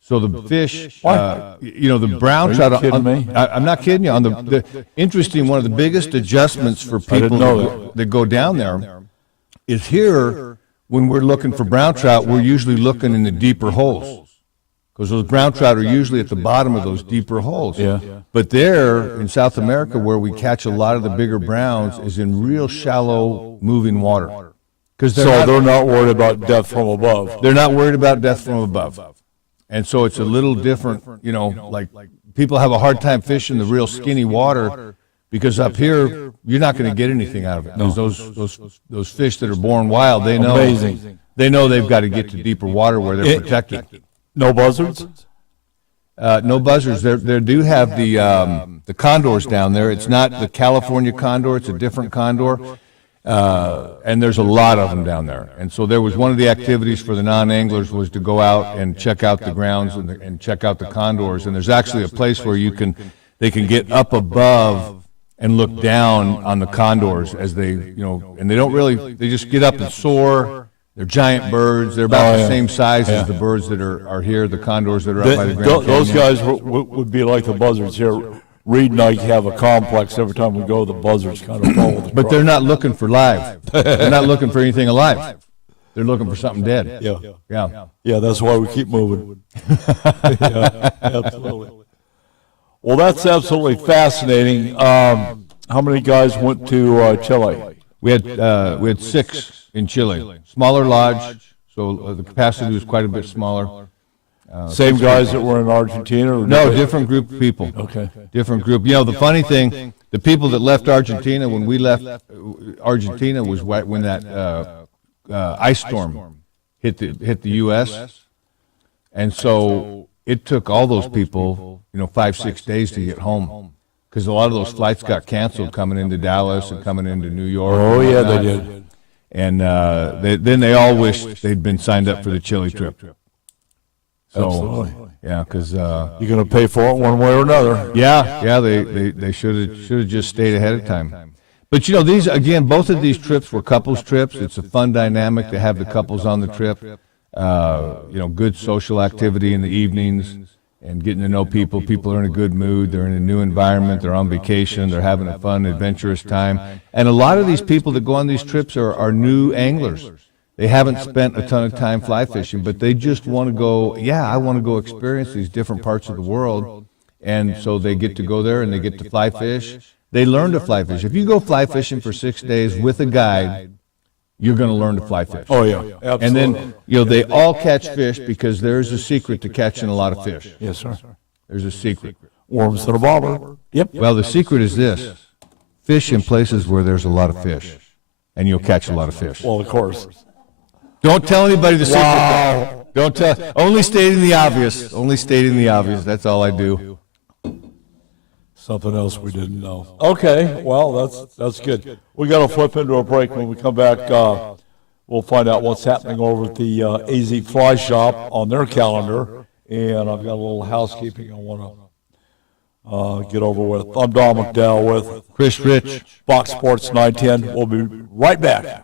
So the fish, the brown trout. Are you kidding me? I'm not kidding you. On the interesting, one of the biggest adjustments for people that go down there is here. When we're looking for brown trout, we're usually looking in the deeper holes because those brown trout are usually at the bottom of those deeper holes. Yeah. But there in South America, where we catch a lot of the bigger browns, is in real shallow moving water. They're not worried about death from above. They're not worried about death from above. And so it's a little different, like people have a hard time fishing the real skinny water because up here, you're not going to get anything out of it. Because those fish that are born wild, they know they've got to get to deeper water where they're protected. No buzzards? No buzzards. There do have the condors down there. It's not the California condor. It's a different condor. And there's a lot of them down there. And so there was one of the activities for the non-anglers was to go out and check out the grounds and check out the condors. And there's actually a place where they can get up above and look down on the condors as they, and they just get up and soar. They're giant birds. They're about the same size as the birds that are here, the condors that are up by the Grand Canyon. Those guys would be like the buzzards here. Reed and I have a complex every time we go. The buzzards kind of follow the But they're not looking for live. They're not looking for anything alive. They're looking for something dead. Yeah, that's why we keep moving. Yeah, absolutely. Well, that's absolutely fascinating. How many guys went to Chile? We had 6 in Chile. Smaller lodge, so the capacity was quite a bit smaller. Same guys that were in Argentina? Or no, different group of people. Okay. Different group. The funny thing, the people that left Argentina, when we left Argentina, was when that ice storm hit the U.S., and so it took all those people, 5-6 days to get home, because a lot of those flights got canceled coming into Dallas and coming into New York. Oh, yeah, they did. And then they all wished they'd been signed up for the Chile trip. So, absolutely. Yeah, because you're going to pay for it one way or another. Yeah, they should have just stayed ahead of time. But these again, both of these trips were couples trips. It's a fun dynamic to have the couples on the trip. Good social activity in the evenings and getting to know people. People are in a good mood. They're in a new environment. They're on vacation. They're having a fun, adventurous time. And a lot of these people that go on these trips are new anglers. They haven't spent a ton of time fly fishing, but they just want to go, I want to go experience these different parts of the world. And so they get to go there and they get to fly fish. They learn to fly fish. If you go fly fishing for 6 days with a guide, you're going to learn to fly fish. Oh, yeah, absolutely. And then, they all catch fish because there's a secret to catching a lot of fish. Yes, sir. There's a secret. Worms in a bobber. Yep. Well, the secret is this. Fish in places where there's a lot of fish, and you'll catch a lot of fish. Well, of course. Don't tell anybody the secret. Wow. Don't tell. Only stating the obvious. Only stating the obvious. That's all I do. Something else we didn't know. Okay, well, that's good. We got to flip into a break. When we come back, we'll find out what's happening over at the AZ Fly Shop on their calendar. And I've got a little housekeeping I want to get over with. I'm Don McDowell with Chris Rich. Fox Sports 910. We'll be right back.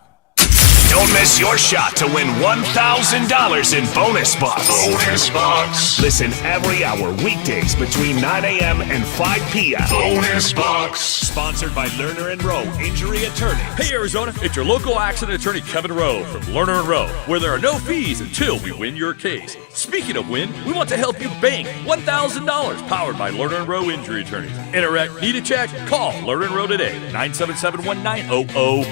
Don't miss your shot to win $1,000 in bonus bucks. Bonus bucks. Listen every hour, weekdays between 9 a.m. and 5 p.m. Bonus bucks. Sponsored by Lerner & Rowe Injury Attorney. Hey, Arizona, it's your local accident attorney, Kevin Rowe from Lerner & Rowe, where there are no fees until we win your case. Speaking of win, we want to help you bank $1,000 powered by Lerner & Rowe Injury Attorneys. In a wreck, need a check? Call Lerner & Rowe today, 977-1900.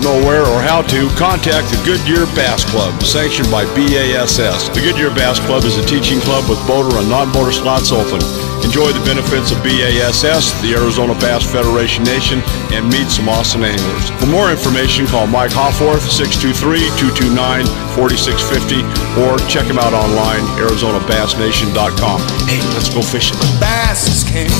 don't know where or how to, contact the Goodyear Bass Club, sanctioned by BASS. The Goodyear Bass Club is a teaching club with motor and non-motor slots open. Enjoy the benefits of BASS, the Arizona Bass Federation Nation, and meet some awesome anglers. For more information, call Mike Hawforth, 623-229-4650, or check him out online, ArizonaBassNation.com. Hey, let's go fishing. Bass is king.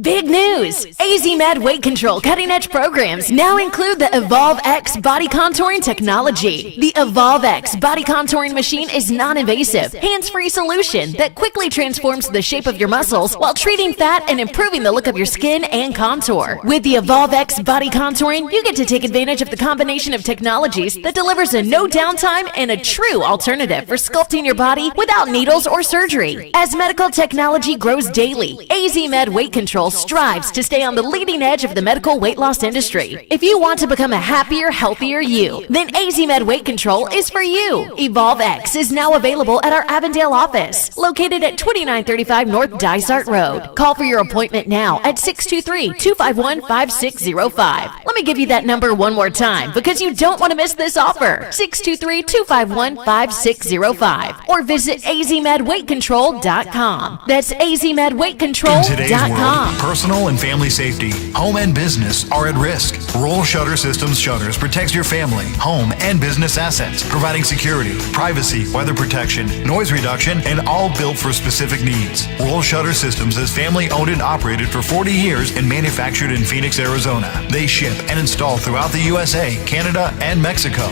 Big news! AZMed Weight Control cutting-edge programs now include the Evolve X body contouring technology. The Evolve X body contouring machine is non-invasive, hands-free solution that quickly transforms the shape of your muscles while treating fat and improving the look of your skin and contour. With the Evolve X body contouring, you get to take advantage of the combination of technologies that delivers a no downtime and a true alternative for sculpting your body without needles or surgery. As medical technology grows daily, AZMed Weight Control strives to stay on the leading edge of the medical weight loss industry. If you want to become a happier, healthier you, then AZMed Weight Control is for you. Evolve X is now available at our Avondale office, located at 2935 North Dysart Road. Call for your appointment now at 623-251-5605. Let me give you that number one more time because you don't want to miss this offer. 623-251-5605 or visit azmedweightcontrol.com. That's azmedweightcontrol.com. Personal and family safety, home and business are at risk. Roll Shutter Systems Shutters protects your family, home, and business assets, providing security, privacy, weather protection, noise reduction, and all built for specific needs. Roll Shutter Systems is family owned and operated for 40 years and manufactured in Phoenix, Arizona. They ship and install throughout the USA, Canada, and Mexico.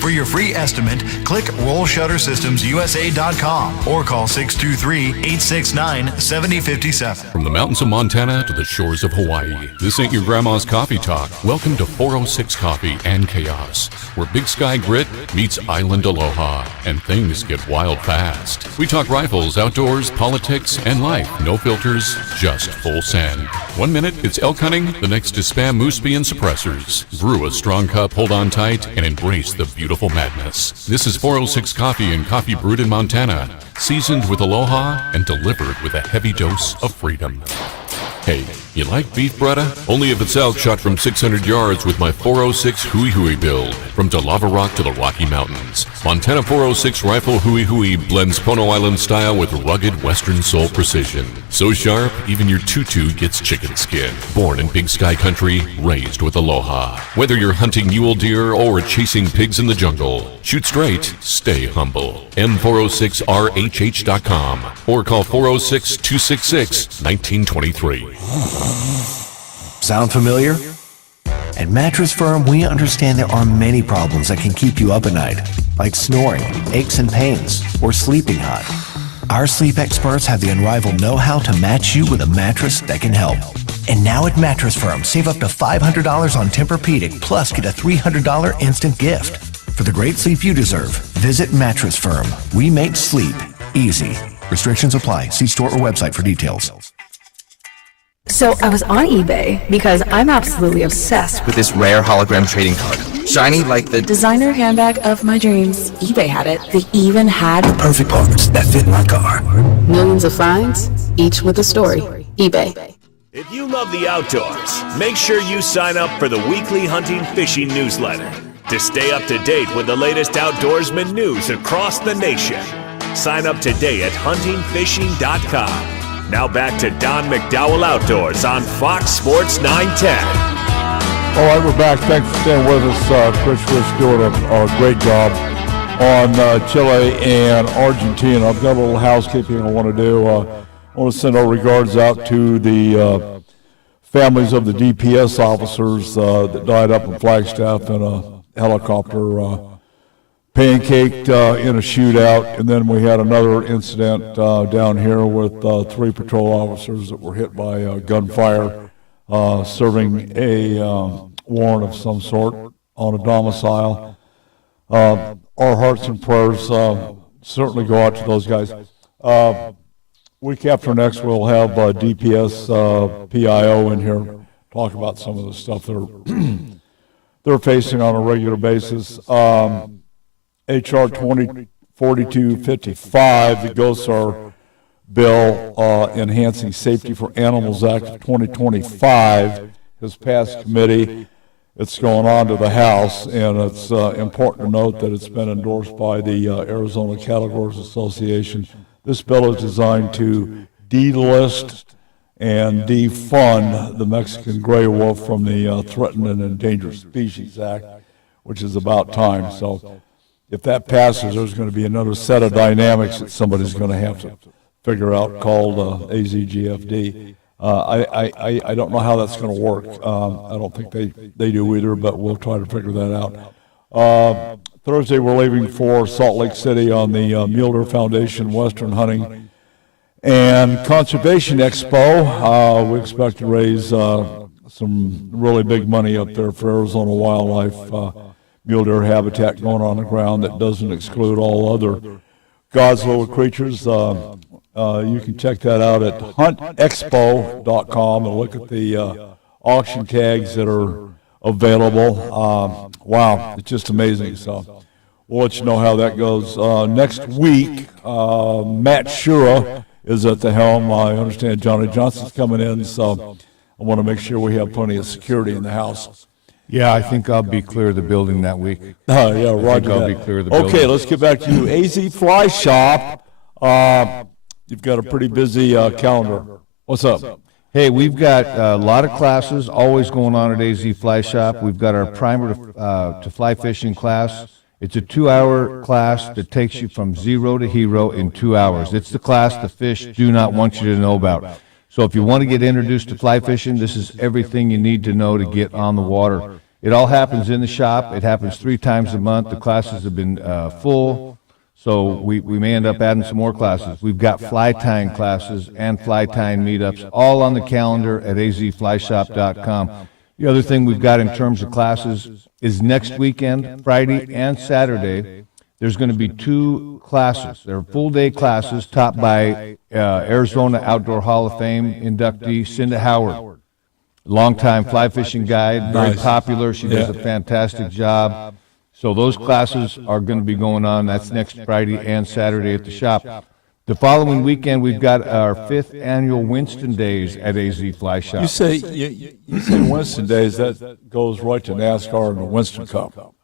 For your free estimate, click RollShutterSystemsUSA.com or call 623-869-7057. From the mountains of Montana to the shores of Hawaii, this ain't your grandma's coffee talk. Welcome to 406 Coffee and Chaos, where Big Sky Grit meets Island Aloha, and things get wild fast. We talk rifles, outdoors, politics, and life. No filters, just full send. 1 minute, it's elk hunting. The next is spam musubi and suppressors. Brew a strong cup, hold on tight, and embrace the beautiful madness. This is 406 Coffee and coffee brewed in Montana, seasoned with aloha and delivered with a heavy dose of freedom. Hey, you like beef, brother? Only if it's elk shot from 600 yards with my 406 Hui Hui build. From Lava Rock to the Rocky Mountains, Montana 406 Rifle Hui Hui blends Pono Island style with rugged Western soul precision. So sharp, even your tutu gets chicken skin. Born in Big Sky Country, raised with aloha. Whether you're hunting mule deer or chasing pigs in the jungle, shoot straight, stay humble. M406RHH.com or call 406-266-1923. Sound familiar? At Mattress Firm, we understand there are many problems that can keep you up at night, like snoring, aches and pains, or sleeping hot. Our sleep experts have the unrivaled know-how to match you with a mattress that can help. And now at Mattress Firm, save up to $500 on Tempur-Pedic, plus get a $300 instant gift. For the great sleep you deserve, visit Mattress Firm. We make sleep easy. Restrictions apply. See store or website for details. So I was on eBay because I'm absolutely obsessed with this rare hologram trading card. Shiny like the designer handbag of my dreams. eBay had it. They even had the perfect parts that fit my car. Millions of finds, each with a story. eBay. If you love the outdoors, make sure you sign up for the weekly hunting fishing newsletter to stay up to date with the latest outdoorsman news across the nation. Sign up today at huntingfishing.com. Now back to Don McDowell Outdoors on Fox Sports 910. All right, we're back. Thanks for staying with us. Chris Fish doing a great job on Chile and Argentina. I've got a little housekeeping I want to do. I want to send our regards out to the families of the DPS officers that died up in Flagstaff in a helicopter pancaked in a shootout, and then we had another incident down here with 3 patrol officers that were hit by gunfire serving a warrant of some sort on a domicile. Our hearts and prayers certainly go out to those guys. Week after next, we'll have DPS PIO in here talk about some of the stuff they're facing on a regular basis. HR 2042-55, the GOSAR bill enhancing safety for animals act of 2025 has passed committee, it's going on to the House, and it's important to note that it's been endorsed by the Arizona Cattle Growers Association. This bill is designed to delist and defund the Mexican gray wolf from the Threatened and Endangered Species Act, which is about time. So if that passes, there's going to be another set of dynamics that somebody's going to have to figure out called AZGFD. I don't know how that's going to work. I don't think they do either, but we'll try to figure that out. Thursday, we're leaving for Salt Lake City on the Mueller Foundation Western Hunting and Conservation Expo. We expect to raise some really big money up there for Arizona wildlife, mule deer habitat going on the ground that doesn't exclude all other God's little creatures. You can check that out at huntexpo.com and look at the auction tags that are available. Wow, it's just amazing. So we'll let you know how that goes. Next week, Matt Shura is at the helm. I understand Johnny Johnson's coming in, so I want to make sure we have plenty of security in the house. Yeah, I think I'll be clear of the building that week. Yeah, Roger. I'll be clear of the building. Okay, let's get back to you. AZ Fly Shop. You've got a pretty busy calendar. What's up? Hey, we've got a lot of classes always going on at AZ Fly Shop. We've got our primer to fly fishing class. It's a 2-hour class that takes you from zero to hero in 2 hours. It's the class the fish do not want you to know about. So if you want to get introduced to fly fishing, this is everything you need to know to get on the water. It all happens in the shop. It happens 3 times a month. The classes have been full. So we may end up adding some more classes. We've got fly tying classes and fly tying meetups all on the calendar at azflyshop.com. The other thing we've got in terms of classes is next weekend, Friday and Saturday, there's going to be 2 classes. They're full-day classes taught by Arizona Outdoor Hall of Fame inductee Cinda Howard. Longtime fly fishing guide, very popular. She does a fantastic job. So those classes are going to be going on. That's next Friday and Saturday at the shop. The following weekend, we've got our 5th annual Winston Days at AZ Fly Shop. You say Winston Days, that goes right to NASCAR and the Winston Cup.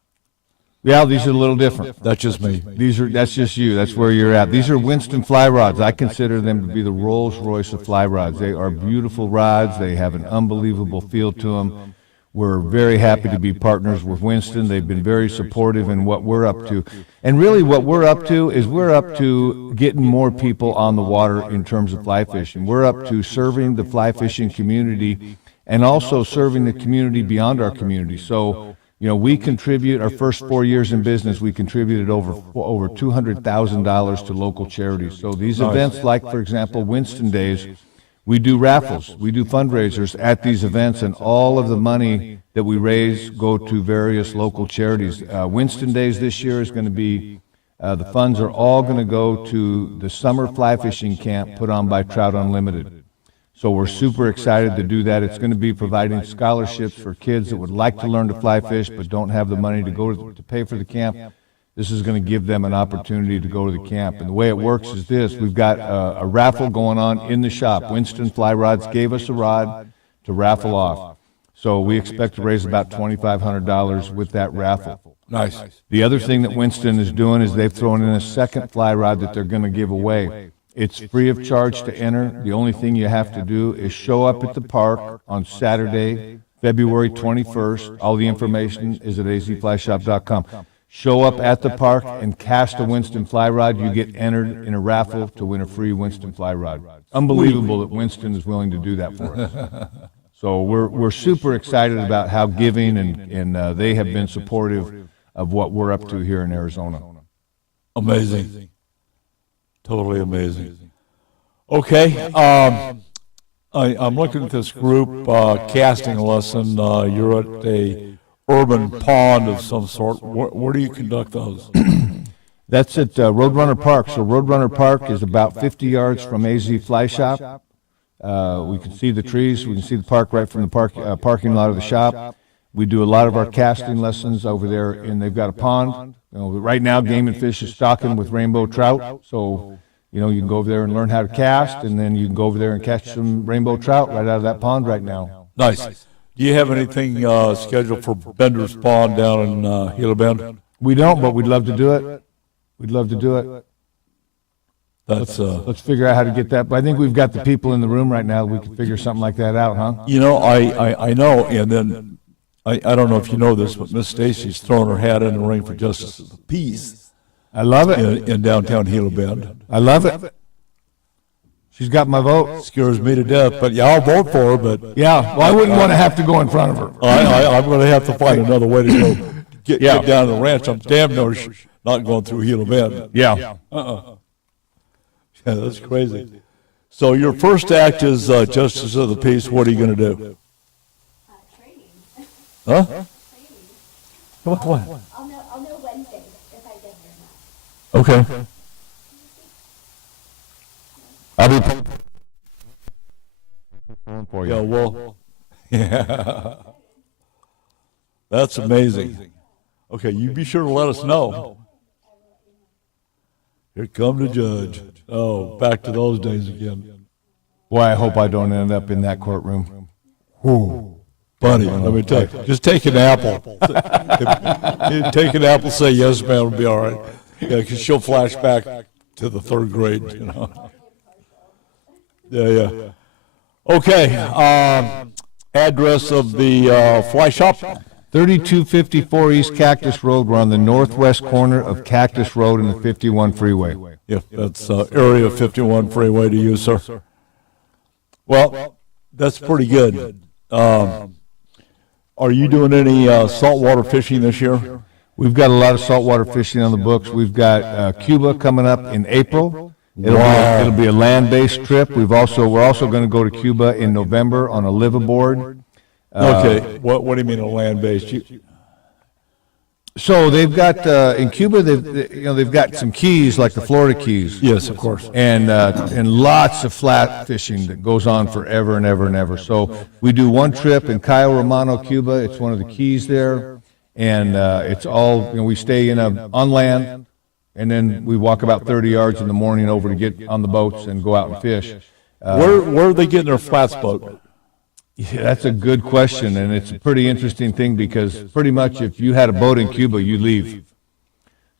Yeah, these are a little different. That's just me. That's just you. That's where you're at. These are Winston fly rods. I consider them to be the Rolls Royce of fly rods. They are beautiful rods. They have an unbelievable feel to them. We're very happy to be partners with Winston. They've been very supportive in what we're up to. And really what we're up to is we're up to getting more people on the water in terms of fly fishing. We're up to serving the fly fishing community and also serving the community beyond our community. So, you know, we contribute, our first 4 years in business, we contributed over $200,000 to local charities. So these events like, for example, Winston Days, we do raffles, we do fundraisers at these events, and all of the money that we raise go to various local charities. Winston Days this year is going to be, the funds are all going to go to the summer fly fishing camp put on by Trout Unlimited. So we're super excited to do that. It's going to be providing scholarships for kids that would like to learn to fly fish but don't have the money to go to pay for the camp. This is going to give them an opportunity to go to the camp. And the way it works is this. We've got a raffle going on in the shop. Winston Fly Rods gave us a rod to raffle off. So we expect to raise about $2,500 with that raffle. Nice. The other thing that Winston is doing is they've thrown in a second fly rod that they're going to give away. It's free of charge to enter. The only thing you have to do is show up at the park on Saturday, February 21st. All the information is at azflyshop.com. Show up at the park and cast a Winston fly rod. You get entered in a raffle to win a free Winston fly rod. Unbelievable that Winston is willing to do that for us. So we're super excited about how giving and they have been supportive of what we're up to here in Arizona. Amazing. Totally amazing. Okay, I'm looking at this group casting lesson. You're at a urban pond of some sort. Where do you conduct those? That's at Roadrunner Park. So Roadrunner Park is about 50 yards from AZ Fly Shop. We can see the trees. We can see the park right from the parking lot of the shop. We do a lot of our casting lessons over there, and they've got a pond. You know, right now, Game and Fish is stocking with rainbow trout. So, you know, you can go over there and learn how to cast, and then you can go over there and catch some rainbow trout right out of that pond right now. Nice. Do you have anything scheduled for Bender's Pond down in Gila Bend? We don't, but we'd love to do it. We'd love to do it. Let's figure out how to get that. But I think we've got the people in the room right now. We can figure something like that out, huh? You know, I know, and then I don't know if you know this, but Miss Stacy's throwing her hat in the ring for Justice of the Peace. I love it. In downtown Gila Bend. I love it. She's got my vote. Scares me to death, but yeah, I'll vote for her. But yeah, well, I wouldn't want to have to go in front of her. I'm going to have to find another way to go get down to the ranch. I'm damn no not going through Gila Bend. Yeah. Yeah, that's crazy. So your first act is Justice of the Peace. What are you going to do? Huh? What? I'll know Wednesday if I get here or not. Okay. I'll be pulling for you. Yeah, well, yeah. That's amazing. Okay, you be sure to let us know. Here come the judge. Oh, back to those days again. Boy, I hope I don't end up in that courtroom. Whew. Buddy, let me tell you, just take an apple. Take an apple, say yes, man, it'll be all right. Yeah, because she'll flash back to the third grade, you know. Yeah. Okay, address of the fly shop? 3254 East Cactus Road. We're on the northwest corner of Cactus Road and the 51 freeway. Yeah, that's area 51 freeway to you, sir. Well, that's pretty good. Are you doing any saltwater fishing this year? We've got a lot of saltwater fishing on the books. We've got Cuba coming up in April. It'll be a land-based trip. We're also going to go to Cuba in November on a liveaboard. Okay. What do you mean a land-based? So they've got in Cuba they've got some keys like the Florida Keys. Yes, of course. And lots of flat fishing that goes on forever and ever and ever. So we do one trip in Cayo Romano, Cuba. It's one of the keys there, and it's all we stay on land, and then we walk about 30 yards in the morning over to get on the boats and go out and fish. Where are they getting their flats boat? Yeah, that's a good question, and it's a pretty interesting thing because pretty much if you had a boat in Cuba, you leave.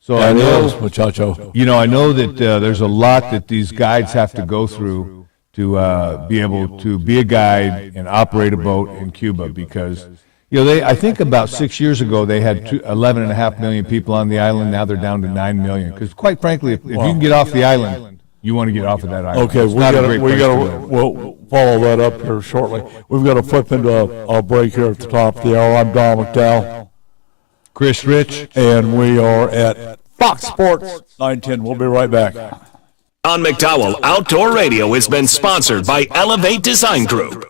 So I know, muchacho. I know that there's a lot that these guides have to go through to be able to be a guide and operate a boat in Cuba because, I think about 6 years ago they had 11.5 million people on the island. Now they're down to 9 million because, quite frankly, if you can get off the island, you want to get off of that island. Okay, we'll follow that up here shortly. We've got to flip into a break here at the top of the hour. I'm Don McDowell. Chris Rich. And we are at Fox Sports 910. We'll be right back. Don McDowell Outdoor Radio has been sponsored by Elevate Design Group.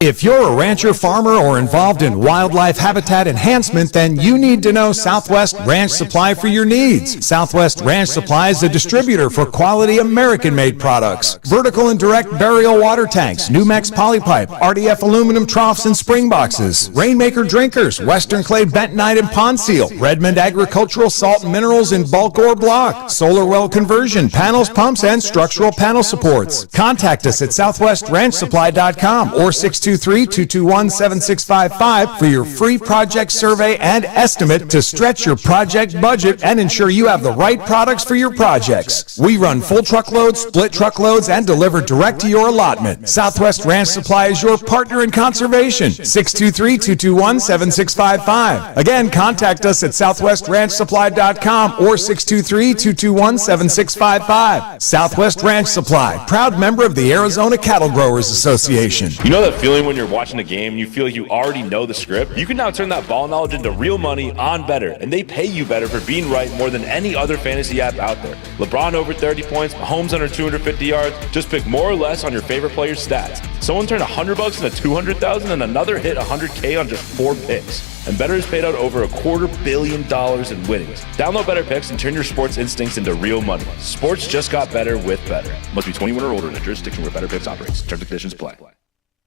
If you're a rancher, farmer, or involved in wildlife habitat enhancement, then you need to know Southwest Ranch Supply for your needs. Southwest Ranch Supply is a distributor for quality American-made products. Vertical and direct burial water tanks, Numex polypipe, RDF aluminum troughs and spring boxes, Rainmaker drinkers, Western clay bentonite and pond seal, Redmond agricultural salt and minerals in bulk or block, solar well conversion, panels, pumps, and structural panel supports. Contact us at southwestranchsupply.com or 623-221-7655 for your free project survey and estimate to stretch your project budget and ensure you have the right products for your projects. We run full truckloads, split truckloads, and deliver direct to your allotment. Southwest Ranch Supply is your partner in conservation. 623-221-7655. Again, contact us at southwestranchsupply.com or 623-221-7655. Southwest Ranch Supply, proud member of the Arizona Cattle Growers Association. You know that feeling when you're watching a game, you feel like you already know the script? You can now turn that ball knowledge into real money on Better, and they pay you better for being right more than any other fantasy app out there. LeBron over 30 points, Mahomes under 250 yards. Just pick more or less on your favorite player's stats. Someone turned $100 into $200,000 and another hit $100K on just 4 picks. And Better has paid out over $250 million in winnings. Download Better Picks and turn your sports instincts into real money. Sports just got better with Better. Must be 21 or older in a jurisdiction where Better Picks operates. Terms and conditions apply.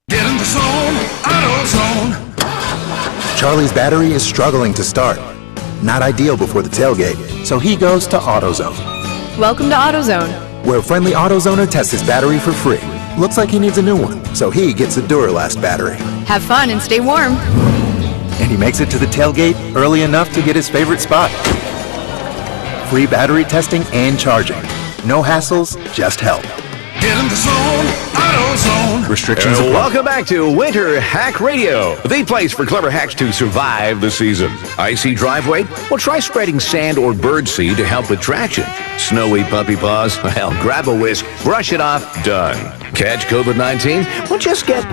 Get in the zone, AutoZone. Charlie's battery is struggling to start. Not ideal before the tailgate, so he goes to AutoZone. Welcome to AutoZone. Where a friendly AutoZoner tests his battery for free. Looks like he needs a new one, so he gets a Duralast battery. Have fun and stay warm. And he makes it to the tailgate early enough to get his favorite spot. Free battery testing and charging. No hassles, just help. Get in the zone, AutoZone. Restrictions apply. Welcome back to Winter Hack Radio, the place for clever hacks to survive the season. Icy driveway? Well, try spreading sand or birdseed to help with traction. Snowy puppy paws? Well, grab a whisk, brush it off, done. Catch COVID-19? Well, just get...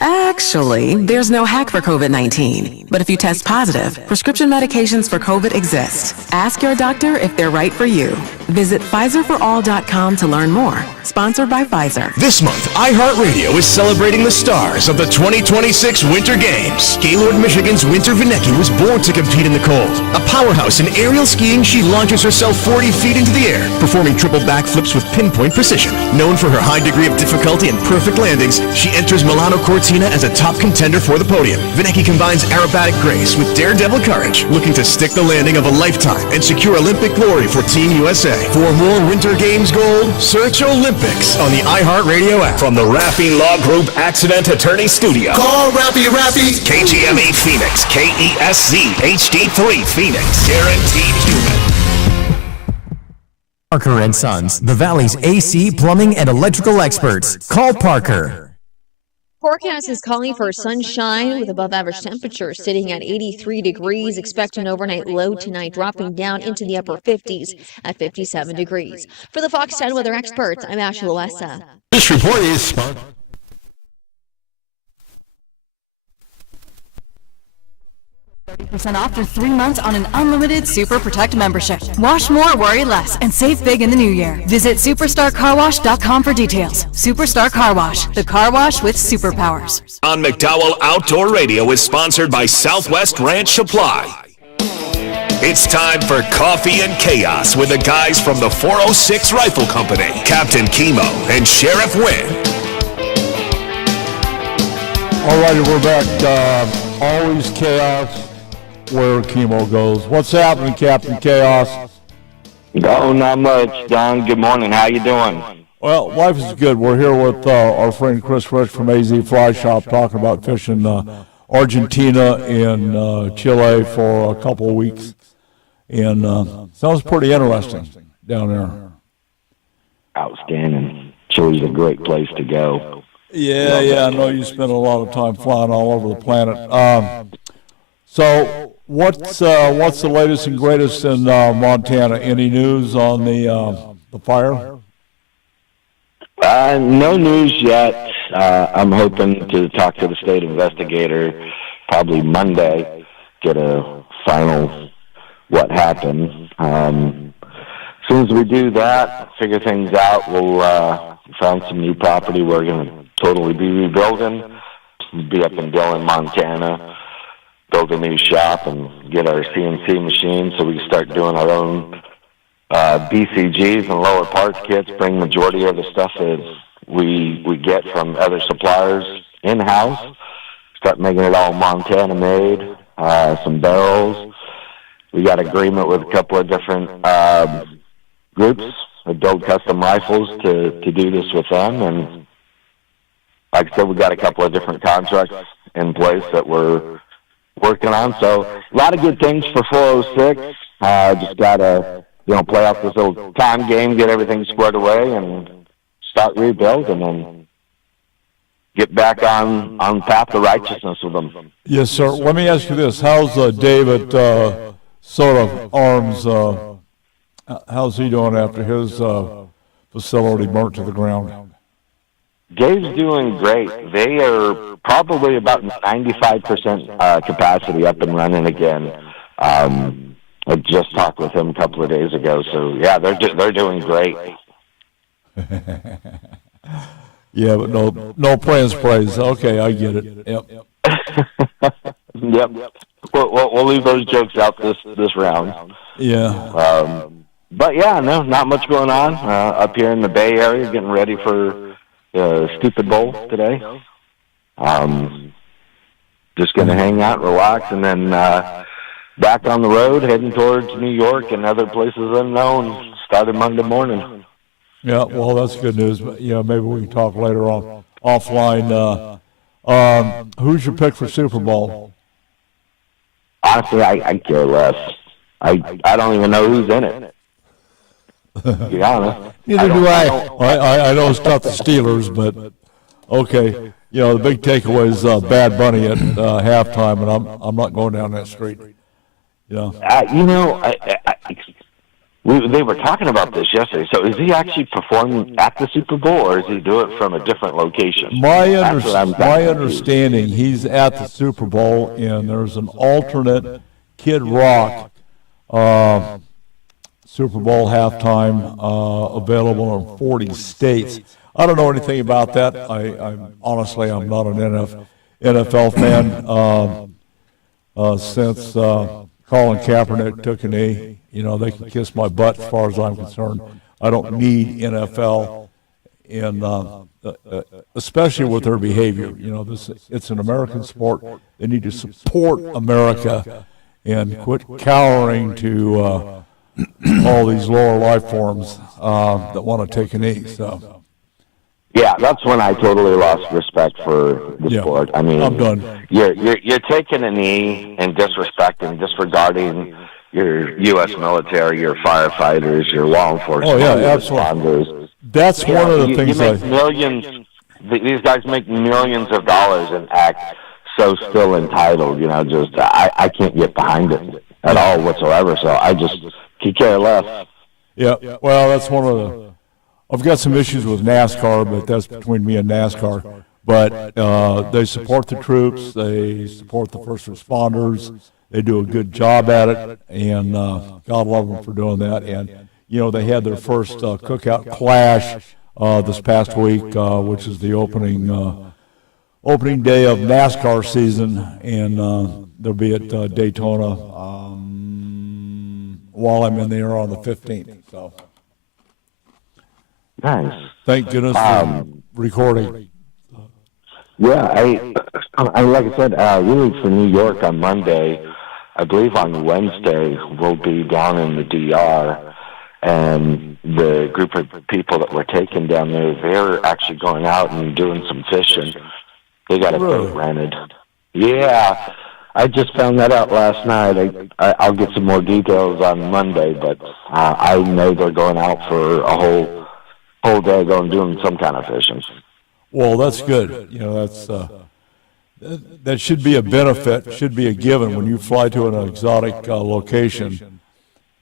Actually, there's no hack for COVID-19. But if you test positive, prescription medications for COVID exist. Ask your doctor if they're right for you. Visit PfizerForAll.com to learn more. Sponsored by Pfizer. This month, iHeartRadio is celebrating the stars of the 2026 Winter Games. Gaylord, Michigan's Winter Vinecki was born to compete in the cold. A powerhouse in aerial skiing, she launches herself 40 feet into the air, performing triple backflips with pinpoint precision. Known for her high degree of difficulty and perfect landings, she enters Milano Cortina as a top contender for the podium. Vinecki combines aerobatic grace with daredevil courage, looking to stick the landing of a lifetime and secure Olympic glory for Team USA. For more Winter Games gold, search Olympics on the iHeartRadio app. From the Raffy Law Group Accident Attorney Studio. Call Raffy. KGME Phoenix, KESZ HD3 Phoenix. Guaranteed human. Parker and Sons, the Valley's AC, plumbing, and electrical experts. Call Parker. Forecast is calling for sunshine with above average temperatures sitting at 83 degrees. Expect an overnight low tonight, dropping down into the upper 50s at 57 degrees. For the Fox 10 weather experts, I'm Ashley Loessa. This report is sponsored. 30% off for 3 months on an unlimited Super Protect membership. Wash more, worry less, and save big in the new year. Visit superstarcarwash.com for details. Superstar Car Wash, the car wash with superpowers. On McDowell Outdoor Radio is sponsored by Southwest Ranch Supply. It's time for Coffee and Chaos with the guys from the 406 Rifle Company, Captain Chemo and Sheriff Wynn. All righty, we're back. Always chaos where chemo goes. What's happening, Captain Chaos? Oh, not much, Don. Good morning. How you doing? Well, life is good. We're here with our friend Chris Rich from AZ Fly Shop talking about fishing Argentina and Chile for a couple of weeks. And sounds pretty interesting down there. Outstanding. Chile's a great place to go. Yeah, I know you spend a lot of time flying all over the planet. So what's the latest and greatest in Montana? Any news on the fire? No news yet. I'm hoping to talk to the state investigator probably Monday, get a final what happened. As soon as we do that, figure things out, we'll find some new property we're going to totally be rebuilding. Be up in Dillon, Montana, build a new shop and get our CNC machine so we can start doing our own BCGs and lower parts kits, bring majority of the stuff that we get from other suppliers in-house, start making it all Montana made, some barrels. We got agreement with a couple of different groups that build custom rifles to do this with them, and like I said, we got a couple of different contracts in place that we're working on. So a lot of good things for 406. Just got to, play out this little time game, get everything squared away, and start rebuilding and get back on path of righteousness with them. Yes, sir. Let me ask you this. How's David Soda Arms, how's he doing after his facility burnt to the ground? Dave's doing great. They are probably about 95% capacity up and running again. I just talked with him a couple of days ago, so yeah, they're doing great. Yeah, but no plans praise. Okay, I get it. Yep. Yep. We'll leave those jokes out this round. Yeah. But yeah, no, not much going on up here in the Bay Area. Getting ready for Stupid Bowl today. Just going to hang out, relax, and then back on the road, heading towards New York and other places unknown, starting Monday morning. Yeah, well, that's good news. But, maybe we can talk later on offline. Who's your pick for Super Bowl? Honestly, I care less. I don't even know who's in it. To be honest. Neither do I. I know it's not the Steelers, but okay. The big takeaway is Bad Bunny at halftime, and I'm not going down that street. They were talking about this yesterday. So is he actually performing at the Super Bowl, or is he do it from a different location? My understanding, he's at the Super Bowl, and there's an alternate Kid Rock Super Bowl halftime available in 40 states. I don't know anything about that. I'm not an NFL fan. Since Colin Kaepernick took a knee, they can kiss my butt as far as I'm concerned. I don't need NFL, especially with their behavior. It's an American sport. They need to support America and quit cowering to all these lower life forms that want to take a knee. So. Yeah, that's when I totally lost respect for the sport. I mean, I'm done. You're taking a knee and disregarding your U.S. military, your firefighters, your law enforcement. Oh yeah, absolutely. That's one of the things. You make millions. These guys make millions of dollars and act so still entitled. I can't get behind it at all whatsoever. So I just could care less. Yeah. Well, that's one of the. I've got some issues with NASCAR, but that's between me and NASCAR. But they support the troops. They support the first responders. They do a good job at it, and God love them for doing that. And, they had their first cookout clash this past week, which is the opening day of NASCAR season, and they'll be at Daytona while I'm in there on the 15th. So. Nice. Thank goodness for recording. Yeah, I like I said, really for New York on Monday. I believe on Wednesday we'll be down in the DR, and the group of people that we're taking down there, they're actually going out and doing some fishing. They got a boat rented. Yeah, I just found that out last night. I'll get some more details on Monday, but I know they're going out for a whole day going doing some kind of fishing. Well, that's good. That's that should be a benefit, should be a given when you fly to an exotic location.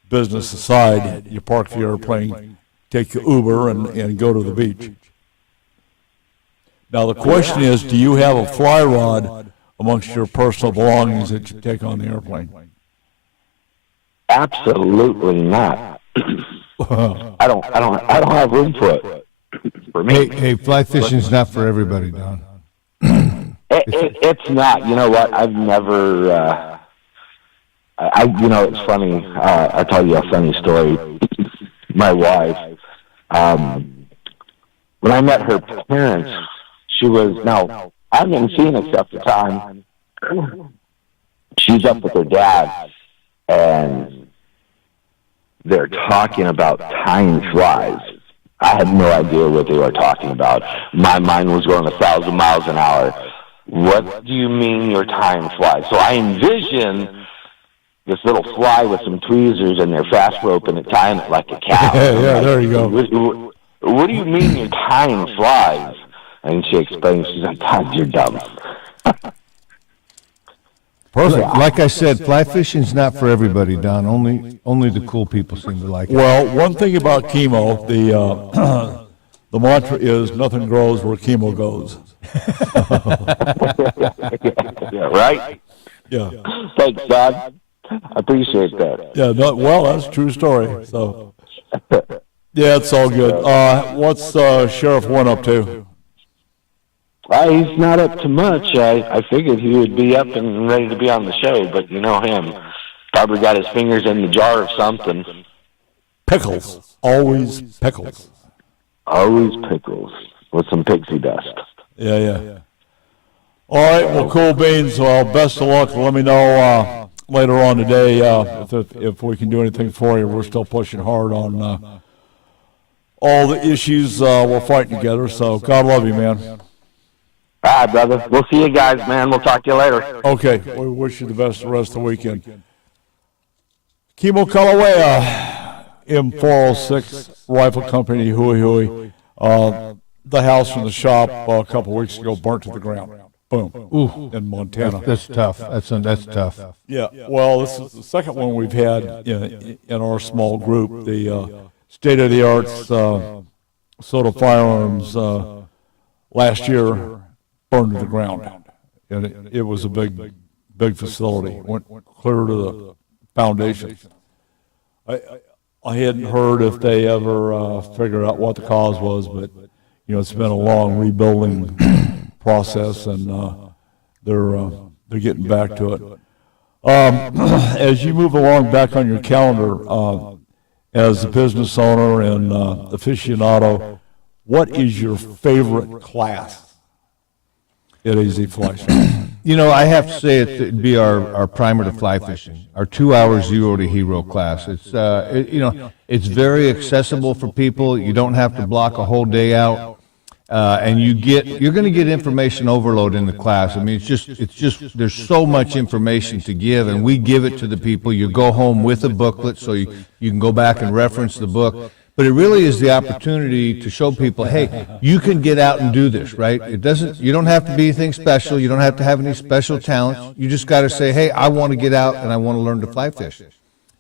Business aside, you park the airplane, take the Uber, and go to the beach. Now the question is, do you have a fly rod amongst your personal belongings that you take on the airplane? Absolutely not. I don't have room for it. For me. Hey, fly fishing's not for everybody, Don. It's not. You know what? I've never. It's funny. I'll tell you a funny story. My wife, when I met her parents, she was I haven't even seen Phoenix at the time. She's up with her dad, and they're talking about tying flies. I had no idea what they were talking about. My mind was going 1,000 miles an hour. What do you mean you're tying flies? So I envision this little fly with some tweezers and they're fast roping and tying it like a cow. Yeah, there you go. What do you mean you're tying flies? And she explains, she's like, God, you're dumb. Perfect. Like I said, fly fishing's not for everybody, Don. Only the cool people seem to like it. Well, one thing about chemo, the mantra is nothing grows where chemo goes. Yeah, right? Yeah. Thanks, Don. I appreciate that. Yeah, that's a true story. So, yeah, it's all good. What's Sheriff One up to? He's not up to much. I figured he would be up and ready to be on the show, but you know him. Probably got his fingers in the jar of something. Pickles. Always pickles. Always pickles with some pixie dust. Yeah. All right, well, cool beans. Well, best of luck. Let me know later on today if we can do anything for you. We're still pushing hard on all the issues we're fighting together. So God love you, man. All right, brother. We'll see you guys, man. We'll talk to you later. Okay. We wish you the best the rest of the weekend. Kimo Kalawea, M406 Rifle Company, Hui. The house from the shop a couple weeks ago burnt to the ground. Boom. Ooh. In Montana. That's tough. That's tough. Yeah. Well, this is the second one we've had in our small group. The state-of-the-art Soda Firearms last year burned to the ground. And it was a big facility. Went clear to the foundation. I hadn't heard if they ever figured out what the cause was, but it's been a long rebuilding process, and they're getting back to it. As you move along back on your calendar, as a business owner and aficionado, what is your favorite class at AZ Fly Shop? I have to say it'd be our primer to fly fishing, our 2-hour 0 to hero class. It's it's very accessible for people. You don't have to block a whole day out, and you're going to get information overload in the class. I mean, it's just there's so much information to give, and we give it to the people. You go home with a booklet, so you can go back and reference the book. But it really is the opportunity to show people, hey, you can get out and do this, right? You don't have to be anything special. You don't have to have any special talents. You just got to say, hey, I want to get out and I want to learn to fly fish.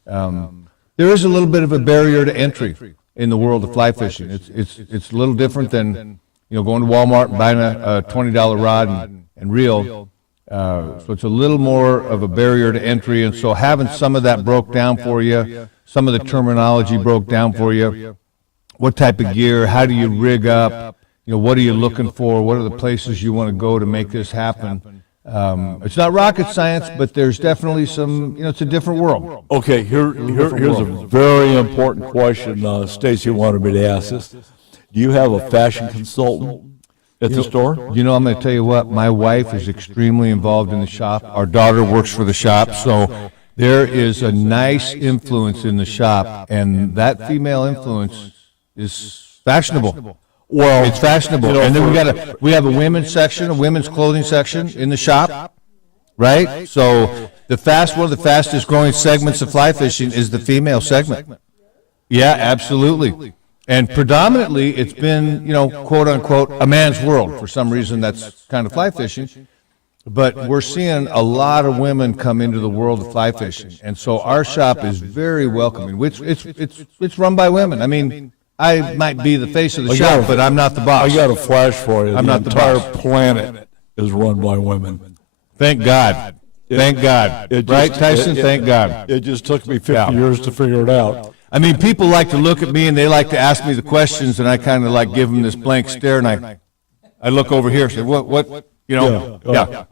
There is a little bit of a barrier to entry in the world of fly fishing. It's a little different than, going to Walmart and buying a $20 rod and reel. So it's a little more of a barrier to entry. And so having some of that broke down for you, some of the terminology broke down for you. What type of gear? How do you rig up? What are you looking for? What are the places you want to go to make this happen? It's not rocket science, but there's definitely some. It's a different world. Okay, here's a very important question. Stacy wanted me to ask this. Do you have a fashion consultant at the store? I'm going to tell you what. My wife is extremely involved in the shop. Our daughter works for the shop, so there is a nice influence in the shop, and that female influence is fashionable. Well, it's fashionable. And then we have a women's section, a women's clothing section in the shop, right? So one of the fastest growing segments of fly fishing is the female segment. Yeah, absolutely. And predominantly it's been, quote unquote, a man's world. For some reason that's kind of fly fishing. But we're seeing a lot of women come into the world of fly fishing, and so our shop is very welcoming. It's run by women. I mean, I might be the face of the shop, but I'm not the boss. I got a flash for you. I'm not the entire boss. Planet is run by women. Thank God. Thank God. Right, Tyson? Thank God. It just took me 50 years to figure it out. I mean, people like to look at me and they like to ask me the questions, and I kind of like give them this blank stare, and I look over here and say, what? Yeah.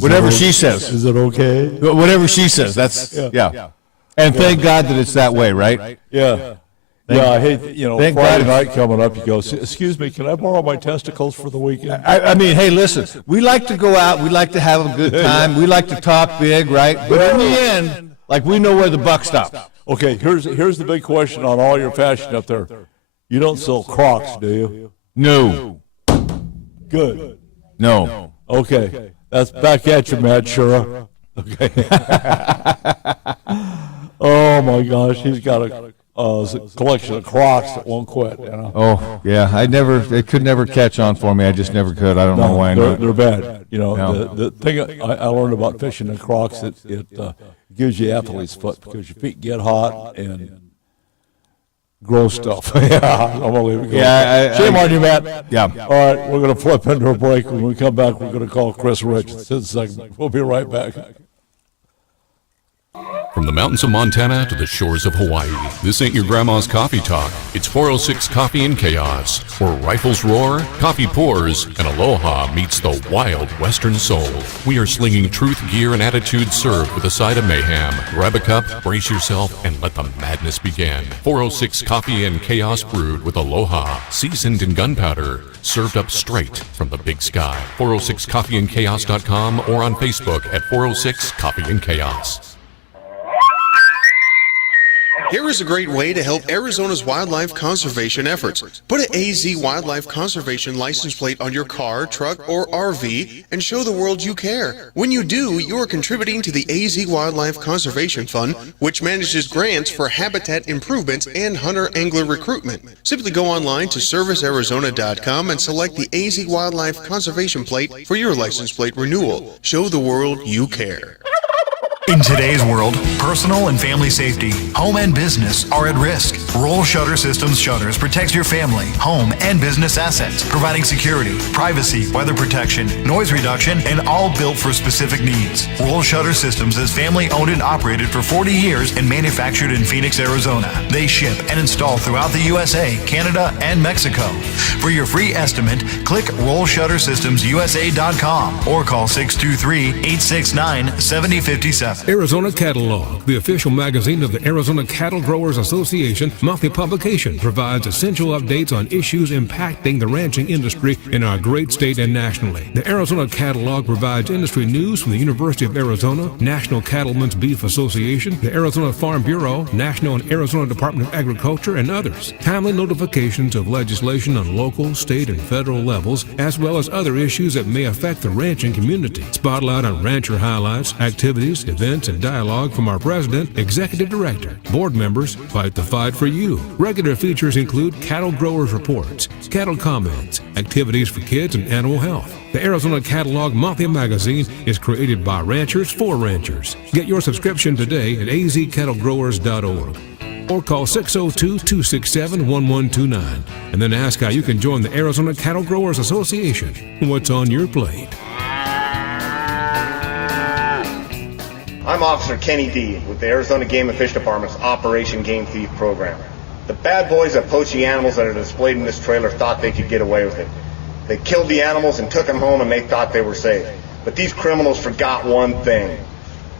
Whatever she says. Is it okay? Whatever she says. That's yeah. And thank God that it's that way, right? Yeah. I hate, Friday night coming up, you go, excuse me, can I borrow my testicles for the weekend? I mean, hey, listen, we like to go out, we like to have a good time, we like to talk big, right? But in the end, we know where the buck stops. Okay, here's the big question on all your fashion up there. You don't sell Crocs, do you? No. Good. No. Okay. That's back at you, Matt Shura. Okay. Oh my gosh, he's got a collection of Crocs that won't quit. Oh yeah, they could never catch on for me. I just never could. I don't know why. They're bad. The thing I learned about fishing in Crocs, it gives you athlete's foot because your feet get hot and gross stuff. Yeah, I'm gonna leave it go. Yeah, shame on you, Matt. Yeah. All right, we're gonna flip into a break. When we come back, we're gonna call Chris Rich. It's his segment. We'll be right back. From the mountains of Montana to the shores of Hawaii, this ain't your grandma's coffee talk. It's 406 Coffee and Chaos, where rifles roar, coffee pours, and aloha meets the wild western soul. We are slinging truth, gear, and attitude served with a side of mayhem. Grab a cup, brace yourself, and let the madness begin. 406 Coffee and Chaos brewed with aloha, seasoned in gunpowder, served up straight from the big sky. 406coffeeandchaos.com or on Facebook at 406 Coffee and Chaos. Here is a great way to help Arizona's wildlife conservation efforts. Put an AZ Wildlife Conservation license plate on your car, truck, or RV and show the world you care. When you do, you are contributing to the AZ Wildlife Conservation Fund, which manages grants for habitat improvements and hunter-angler recruitment. Simply go online to servicearizona.com and select the AZ Wildlife Conservation plate for your license plate renewal. Show the world you care. In today's world, personal and family safety, home and business are at risk. Roll Shutter Systems Shutters protects your family, home, and business assets, providing security, privacy, weather protection, noise reduction, and all built for specific needs. Roll Shutter Systems is family owned and operated for 40 years and manufactured in Phoenix, Arizona. They ship and install throughout the USA, Canada, and Mexico. For your free estimate, click rollshuttersystemsusa.com or call 623-869-7057. Arizona Catalog, the official magazine of the Arizona Cattle Growers Association monthly publication, provides essential updates on issues impacting the ranching industry in our great state and nationally. The Arizona Catalog provides industry news from the University of Arizona, National Cattlemen's Beef Association, the Arizona Farm Bureau, National and Arizona Department of Agriculture, and others. Timely notifications of legislation on local, state, and federal levels, as well as other issues that may affect the ranching community. Spotlight on rancher highlights, activities, events, and dialogue from our president, executive director. Board members fight the fight for you. Regular features include cattle growers reports, cattle comments, activities for kids, and animal health. The Arizona Catalog monthly magazine is created by ranchers for ranchers. Get your subscription today at azcattlegrowers.org or call 602-267-1129 and then ask how you can join the Arizona Cattle Growers Association. What's on your plate? I'm Officer Kenny D with the Arizona Game and Fish Department's Operation Game Thief program. The bad boys that poach the animals that are displayed in this trailer thought they could get away with it. They killed the animals and took them home and they thought they were safe. But these criminals forgot one thing.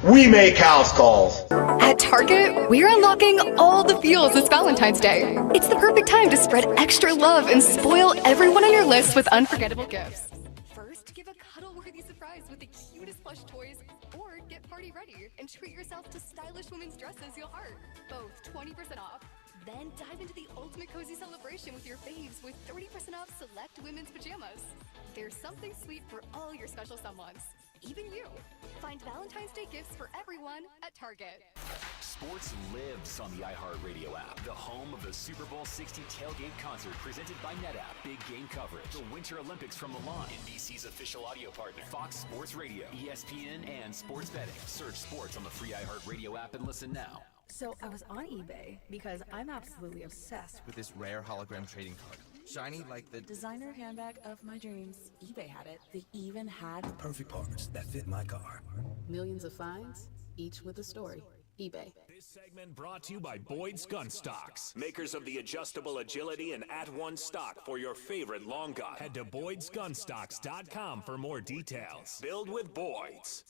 We make house calls. At Target, we're unlocking all the feels this Valentine's Day. It's the perfect time to spread extra love and spoil everyone on your list with unforgettable gifts. First, give a cuddle-worthy surprise with the cutest plush toys, or get party ready and treat yourself to stylish women's dresses you'll heart. Both 20% off. Then dive into the ultimate cozy celebration with your faves with 30% off select women's pajamas. There's something sweet for all your special someones, even you. Find Valentine's Day gifts for everyone at Target. Sports lives on the iHeartRadio app, the home of the Super Bowl 60 tailgate concert presented by NetApp. Big game coverage, the Winter Olympics from Milan, NBC's official audio partner, Fox Sports Radio, ESPN, and sports betting. Search sports on the free iHeartRadio app and listen now. So I was on eBay because I'm absolutely obsessed With this rare hologram trading card. Shiny like the designer handbag of my dreams. eBay had it. They even had perfect parts that fit my car. millions of finds, each with a story. eBay. This segment brought to you by Boyd's Gun Stocks, makers of the adjustable agility and at-one stock for your favorite long gun. Head to Boyd'sGunstocks.com for more details. Build with Boyd's.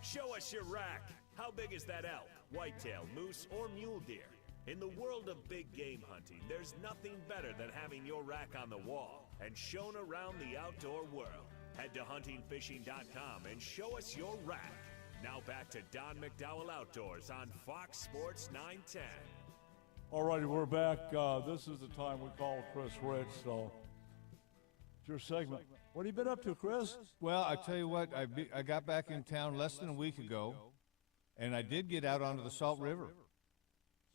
Show us your rack. How big is that elk, whitetail, moose, or mule deer? In the world of big game hunting, there's nothing better than having your rack on the wall and shown around the outdoor world. Head to huntingfishing.com and show us your rack. Now back to Don McDowell Outdoors on Fox Sports 910. All righty, we're back. This is the time we call Chris Rich, so it's your segment. What have you been up to, Chris? Well, I tell you what, I got back in town less than a week ago, and I did get out onto the Salt River.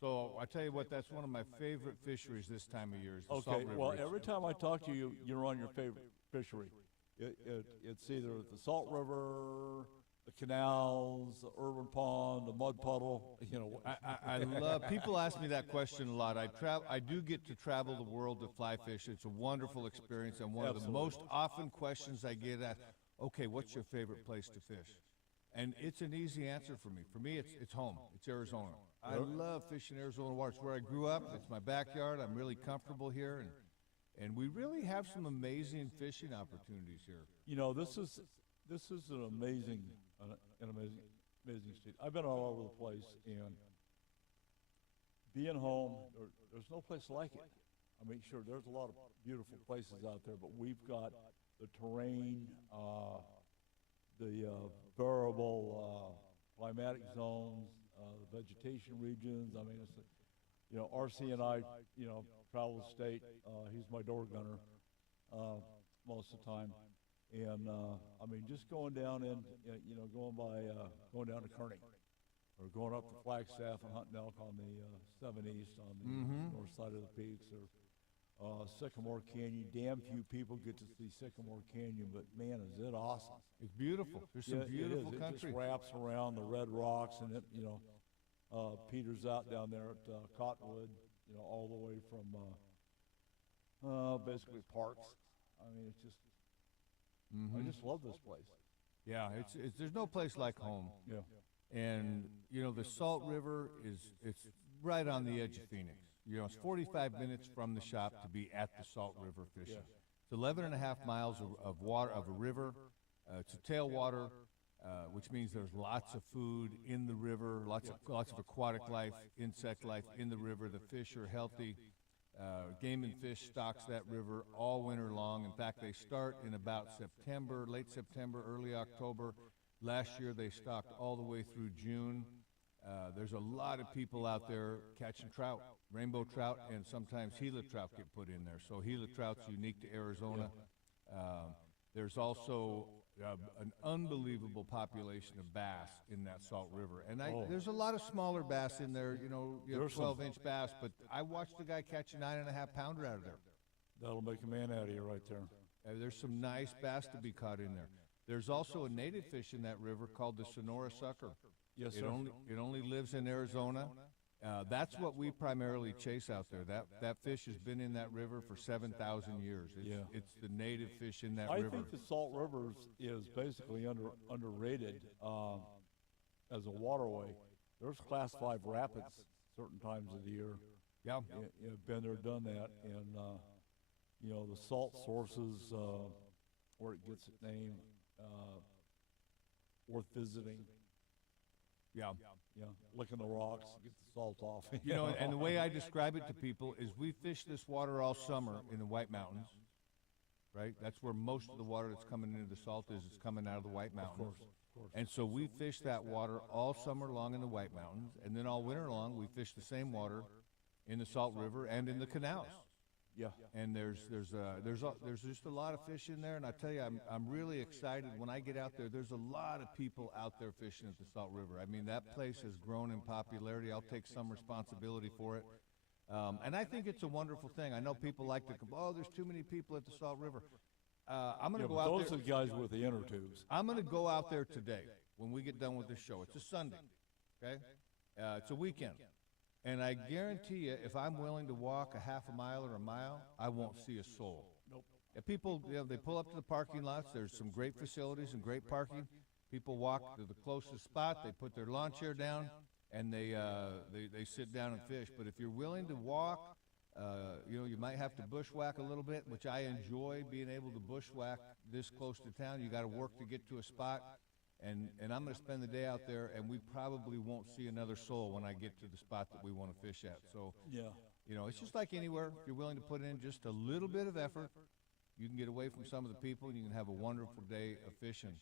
So I tell you what, that's one of my favorite fisheries this time of year. Is the Salt River. Well, every time I talk to you, you're on your favorite fishery. It's either the Salt River, the canals, the urban pond, the mud puddle. You know, I love. People ask me that question a lot. I do get to travel the world to fly fish. It's a wonderful experience, and one of the most often questions I get asked, okay, what's your favorite place to fish? And it's an easy answer for me. For me, it's home. It's Arizona. I love fishing Arizona water. It's where I grew up. It's my backyard. I'm really comfortable here, and we really have some amazing fishing opportunities here. You know, this is an amazing state. I've been all over the place, and being home, there's no place like it. I mean, sure, there's a lot of beautiful places out there, but we've got the terrain, the variable climatic zones, the vegetation regions. I mean, it's, you know, RC and I, you know, travel the state. He's my door gunner most of the time. And, I mean, just going down and, you know, going down to Kearney or going up to Flagstaff and Hunting Elk on the 7 East on the north side of the peaks, or Sycamore Canyon. Damn few people get to see Sycamore Canyon, but man, is it awesome. It's beautiful. There's some beautiful it is. country. It just wraps around the red rocks, and it, you know, peters out down there at Cottonwood, you know, all the way from basically Parks. I mean, it's just, I just love this place. Yeah, it's there's no place like home. Yeah. And, you know, the Salt River it's right on the edge of Phoenix. You know, it's 45 minutes from the shop to be at the Salt River fishing. Yeah. It's 11 and a half miles of water, of a river. It's a tailwater, which means there's lots of food in the river, lots of aquatic life, insect life in the river. The fish are healthy. Game and Fish stocks that river all winter long. In fact, they start in about September, late September, early October. Last year, they stocked all the way through June. There's a lot of people out there catching trout, rainbow trout, and sometimes Gila trout get put in there. So Gila trout's unique to Arizona. There's also an unbelievable population of bass in that Salt River. And there's a lot of smaller bass in there, you know 12-inch bass, but I watched the guy catch a 9.5 pounder out of there. That'll make a man out of you right there. There's some nice bass to be caught in there. There's also a native fish in that river called the Sonora sucker. Yes, it sir. only lives in Arizona. That's what we primarily chase out there. That fish has been in that river for 7,000 years. It's the native fish in that river. I think the Salt River is basically underrated as a waterway. There's Class 5 rapids certain times of the year. Yeah. You've been there, done that, and you know, the salt sources where it gets its name, worth visiting. Yeah. Yeah, licking the rocks, get the salt off. You know, and the way I describe it to people is we fish this water all summer in the White Mountains, right? That's where most of the water that's coming into the salt is. It's coming out of the White Mountains. Of course. And so we fish that water all summer long in the White Mountains, and then all winter long we fish the same water in the Salt River and in the canals. Yeah. And there's just a lot of fish in there, and I tell you, I'm really excited when I get out there. There's a lot of people out there fishing at the Salt River. I mean, that place has grown in popularity. I'll take some responsibility for it, and I think it's a wonderful thing. I know people like to complain, oh, there's too many people at the Salt River. I'm going to go out there. Those are the guys with the inner tubes. I'm going to go out there today when we get done with this show. It's a Sunday, okay? It's a weekend. And I guarantee you, if I'm willing to walk a half a mile or a mile, I won't see a soul. Nope. If people, they pull up to the parking lots. There's some great facilities and great parking. People walk to the closest spot. They put their lawn chair down, and they sit down and fish. But if you're willing to walk, you might have to bushwhack a little bit, which I enjoy being able to bushwhack this close to town. You got to work to get to a spot. And I'm going to spend the day out there, and we probably won't see another soul when I get to the spot that we want to fish at. So, yeah, you know, it's just like anywhere. If you're willing to put in just a little bit of effort, you can get away from some of the people, and you can have a wonderful day of fishing.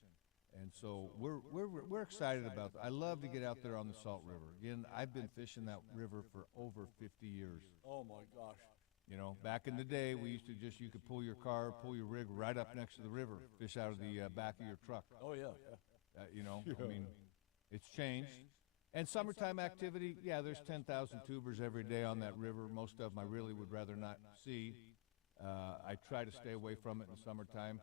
And so we're excited about that. I love to get out there on the Salt River. Again, I've been fishing that river for over 50 years. Oh my gosh. You know, back in the day, we used to you could pull your rig right up next to the river, fish out of the back of your truck. Oh yeah. You know, I mean, it's changed. And summertime activity, yeah, there's 10,000 tubers every day on that river. Most of them I really would rather not see. I try to stay away from it in the summertime.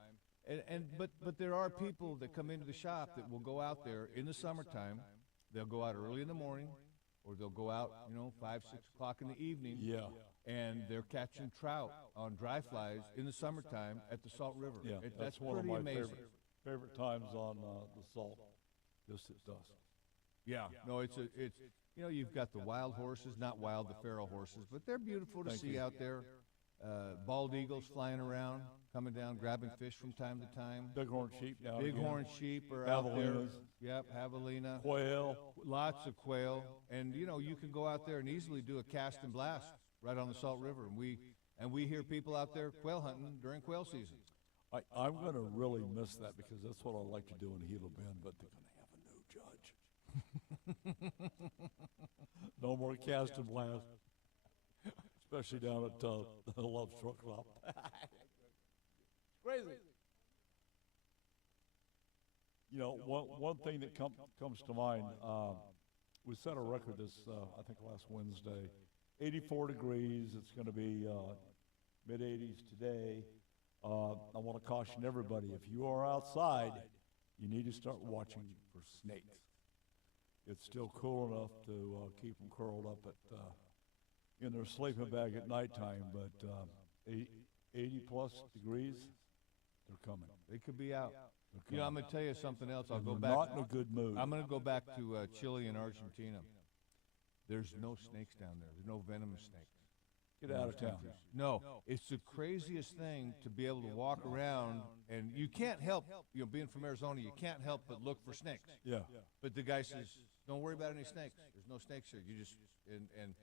But there are people that come into the shop that will go out there in the summertime. They'll go out early in the morning, or they'll go out, 5, 6 o'clock in the evening. Yeah. And they're catching trout on dry flies in the summertime at the Salt River. Yeah, That's one of pretty my amazing. favorite times on the Salt. Just at dusk. Yeah, no, it's you've got the wild horses, not wild, the feral horses, but they're beautiful to see out there. Bald eagles flying around, coming down, grabbing fish from time to time. Bighorn sheep now. Bighorn sheep are out there. Yep, javelina. Quail. Lots of quail, and you can go out there and easily do a cast and blast right on the Salt River, and we hear people out there quail hunting during quail season. I'm going to really miss that because that's what I like to do in Gila Bend, but they're going to have a new judge. No more cast and blast, especially down at the Love Truck Club. Crazy. You know, one thing that comes to mind, we set a record this, I think last Wednesday, 84 degrees. It's going to be mid-80s today. I want to caution everybody, if you are outside, you need to start watching for snakes. It's still cool enough to keep them curled up in their sleeping bag at nighttime, but 80 plus degrees, they're coming. They could be out. You know, I'm going to tell you something else. I'll And go they're back. not in a good mood. I'm going to go back to Chile and Argentina. There's no snakes down there. There's no venomous snakes. Get out of town. No, it's the craziest thing to be able to walk around, and you can't help, you know, being from Arizona, you can't help but look for snakes. Yeah. But the guy says, don't worry about any snakes. There's no snakes here. You just, and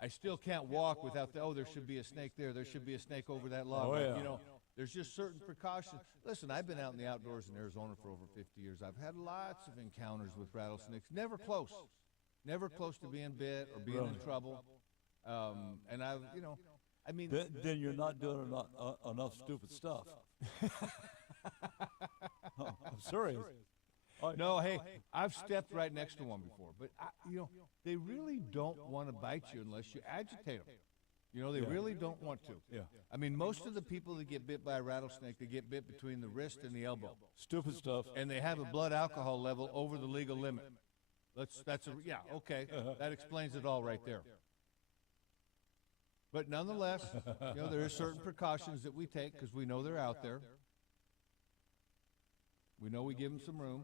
I still can't walk without the, oh, there should be a snake there. There should be a snake over that log. Oh, yeah. You know, there's just certain precautions. Listen, I've been out in the outdoors in Arizona for over 50 years. I've had lots of encounters with rattlesnakes. Never close. Never close to being bit or being in trouble. And I've, you know, I mean. Then you're not doing enough stupid stuff. I'm serious. No, hey, I've stepped right next to one before, but you know, they really don't want to bite you unless you agitate them. You know, they really don't want to. Yeah. I mean, most of the people that get bit by a rattlesnake, they get bit between the wrist and the elbow. Stupid stuff. And they have a blood alcohol level over the legal limit. Yeah, okay. That explains it all right there. But nonetheless, you know, there are certain precautions that we take because we know they're out there. We know we give them some room.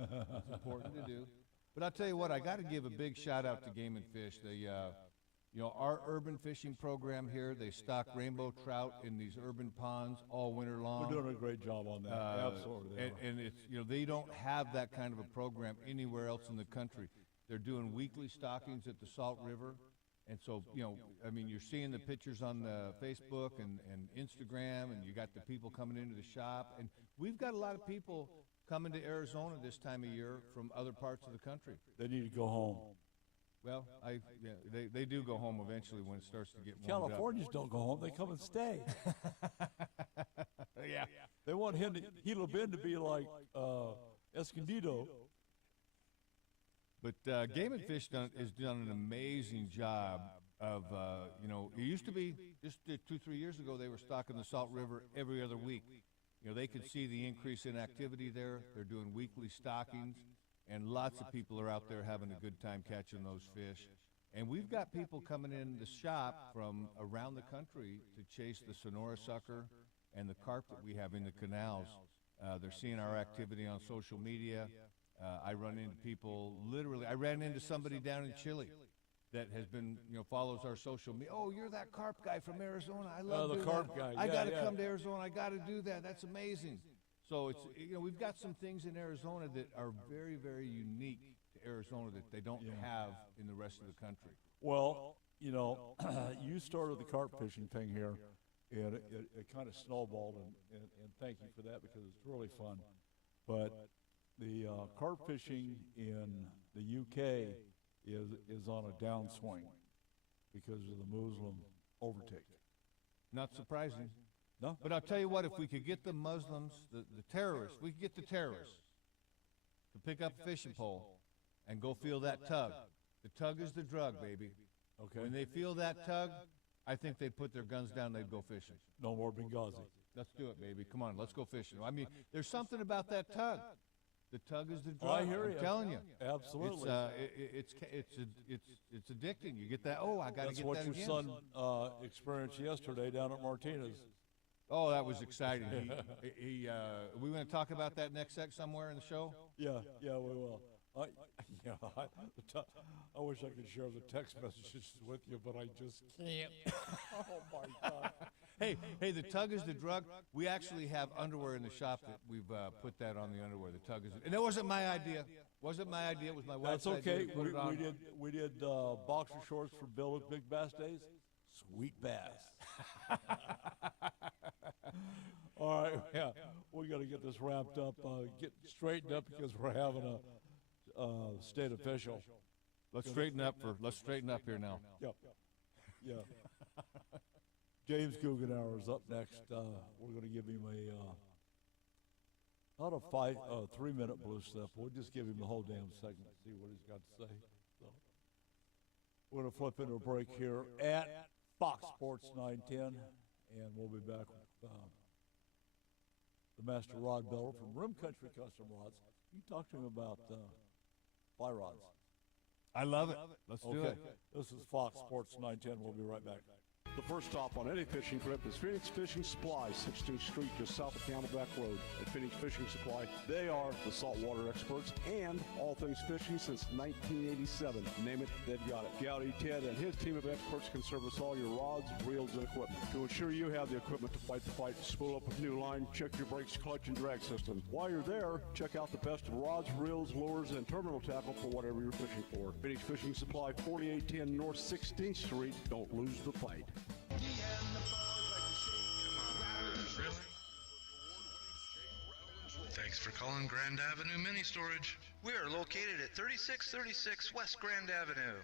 It's important to do. But I'll tell you what, I got to give a big shout out to Game and Fish. They, you know, our urban fishing program here, they stock rainbow trout in these urban ponds all winter long. We're doing a great job on that. Absolutely. And it's, you know, they don't have that kind of a program anywhere else in the country. They're doing weekly stockings at the Salt River. And so, you know, I mean, you're seeing the pictures on the Facebook and Instagram, and you got the people coming into the shop. And we've got a lot of people coming to Arizona this time of year from other parts of the country. They need to go home. Well, they do go home eventually when it starts to get warmed up. Californians don't go home. They come and stay. Yeah. They want Gila Bend to be like Escondido. But Game and Fish has done an amazing job of, you know, it used to be just 2-3 years ago they were stocking the Salt River every other week. You know, they could see the increase in activity there. They're doing weekly stockings, and lots of people are out there having a good time catching those fish. And we've got people coming in the shop from around the country to chase the Sonora sucker and the carp that we have in the canals. They're seeing our activity on social media. I run into people literally. I ran into somebody down in Chile that has been, you know, follows our social media. Oh, you're that carp guy from Arizona. I love the carp guy. I got to come to Arizona. I got to do that. That's amazing. So it's, you know, we've got some things in Arizona that are very, very unique to Arizona that they don't have in the rest of the country. Well, you know, you started the carp fishing thing here, and it kind of snowballed, and thank you for that because it's really fun. But the carp fishing in the UK is on a downswing because of the Muslim overtake. Not surprising. No? But I'll tell you what, if we could get the Muslims, the terrorists, we could get the terrorists to pick up a fishing pole and go feel that tug. The tug is the drug, baby. Okay. When they feel that tug, I think they'd put their guns down, they'd go fishing. No more Benghazi. Let's do it, baby. Come on, let's go fishing. I mean, there's something about that tug. The tug is the drug. I hear you. I'm telling you. Absolutely. It's addicting. You get that, oh, I got to get that again. That's what your son experienced yesterday down at Martinez. Oh, that was exciting. We going to talk about that next somewhere in the show? Yeah, we will. I wish I could share the text messages with you, but I just can't. Oh, my God. Hey, the tug is the drug. We actually have underwear in the shop that we've put that on the underwear. The tug is, and it wasn't my idea. Wasn't my idea. It was my wife's That's okay. idea to put it on. We did boxer shorts for Bill at Big Bass Days. Sweet bass. All right, yeah, we got to get this wrapped up, get straightened up because we're having state official. Let's straighten up here now. Yep. Yeah. James Guggenauer is up next. We're going to give him not a 3-minute blue step. We'll just give him the whole damn segment, see what he's got to say. So, we're going to flip into a break here at Fox Sports 910, and we'll be back with the Master Rod Beller from Rim Country Custom Rods. You talk to him about fly rods. I love it. Let's do it. This is Fox Sports 910. We'll be right back. The first stop on any fishing trip is Phoenix Fishing Supply, 16th Street, just south of Camelback Road. At Phoenix Fishing Supply, they are the saltwater experts and all things fishing since 1987. Name it, they've got it. Gowdy Ted and his team of experts can service all your rods, reels, and equipment. To ensure you have the equipment to fight the fight, spool up a new line, check your brakes, clutch, and drag system. While you're there, check out the best of rods, reels, lures, and terminal tackle for whatever you're fishing for. Phoenix Fishing Supply, 4810 North 16th Street. Don't lose the fight. Thanks for calling Grand Avenue Mini Storage. We are located at 3636 West Grand Avenue.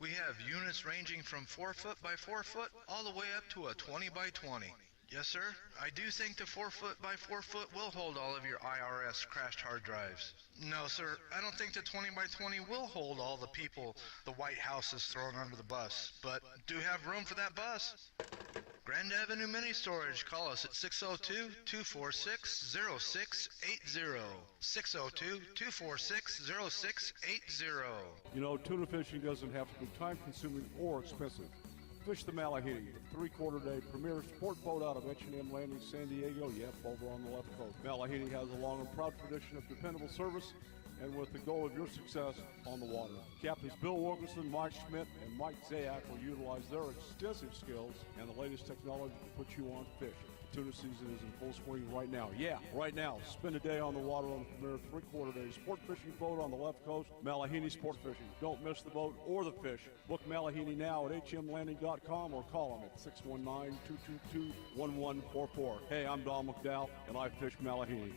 We have units ranging from 4 foot by 4 foot all the way up to a 20 by 20. Yes, sir. I do think the 4 foot by 4 foot will hold all of your IRS crashed hard drives. No, sir. I don't think the 20 by 20 will hold all the people the White House is throwing under the bus, but do have room for that bus. Grand Avenue Mini Storage. Call us at 602-246-0680. 602-246-0680. You know, tuna fishing doesn't have to be time-consuming or expensive. Fish the Malahiti, the 3/4 day premier sport boat out of H&M Landing, San Diego. Yep, over on the left coast. Malahiti has a long and proud tradition of dependable service and with the goal of your success on the water. Captains Bill Wilkerson, Mike Schmidt, and Mike Zayak will utilize their extensive skills and the latest technology to put you on fish. The tuna season is in full swing right now. Yeah, right now. Spend a day on the water on the premier 3/4 day sport fishing boat on the left coast, Malahini Sport Fishing. Don't miss the boat or the fish. Book Malahini now at hmlanding.com or call them at 619-222-1144. Hey, I'm Don McDowell, and I fish Malahini.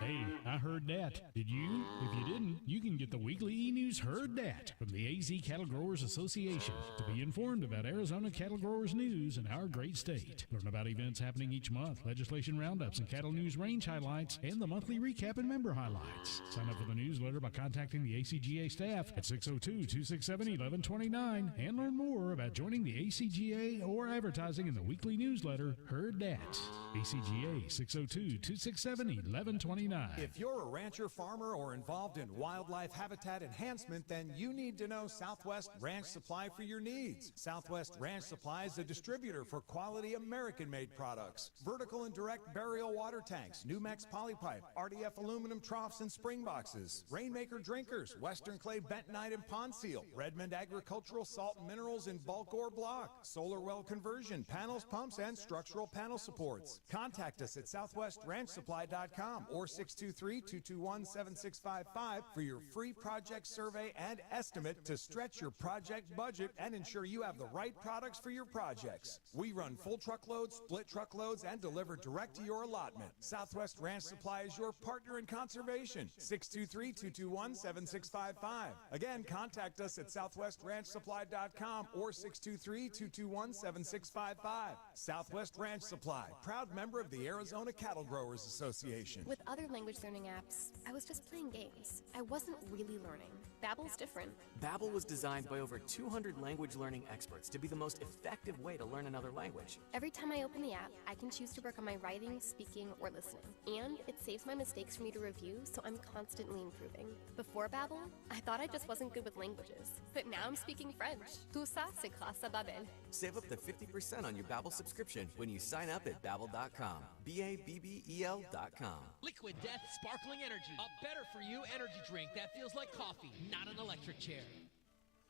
Hey, I heard that. Did you? If you didn't, you can get the weekly e-news Heard That from the AZ Cattle Growers Association to be informed about Arizona cattle growers news in our great state. Learn about events happening each month, legislation roundups and cattle news range highlights, and the monthly recap and member highlights. Sign up for the newsletter by contacting the ACGA staff at 602-267-1129 and learn more about joining the ACGA or advertising in the weekly newsletter Heard That. ACGA 602-267-1129. If you're a rancher, farmer, or involved in wildlife habitat enhancement, then you need to know Southwest Ranch Supply for your needs. Southwest Ranch Supply is a distributor for quality American-made products. Vertical and direct burial water tanks, Numex polypipe, RDF aluminum troughs and spring boxes, Rainmaker drinkers, Western clay bentonite and pond seal, Redmond agricultural salt and minerals in bulk or block, solar well conversion, panels, pumps, and structural panel supports. Contact us at southwestranchsupply.com or 623-221-7655 for your free project survey and estimate to stretch your project budget and ensure you have the right products for your projects. We run full truckloads, split truckloads, and deliver direct to your allotment. Southwest Ranch Supply is your partner in conservation. 623-221-7655. Again, contact us at southwestranchsupply.com or 623-221-7655. Southwest Ranch Supply, proud member of the Arizona Cattle Growers Association. With other language learning apps, I was just playing games. I wasn't really learning. Babbel's different. Babbel was designed by over 200 language learning experts to be the most effective way to learn another language. Every time I open the app, I can choose to work on my writing, speaking, or listening. And it saves my mistakes for me to review, so I'm constantly improving. Before Babbel, I thought I just wasn't good with languages. But now I'm speaking French. Tout ça, c'est grâce à Babbel. Save up to 50% on your Babbel subscription when you sign up at Babbel.com. BABBEL.com. Liquid Death Sparkling Energy. A better-for-you energy drink that feels like coffee, not an electric chair.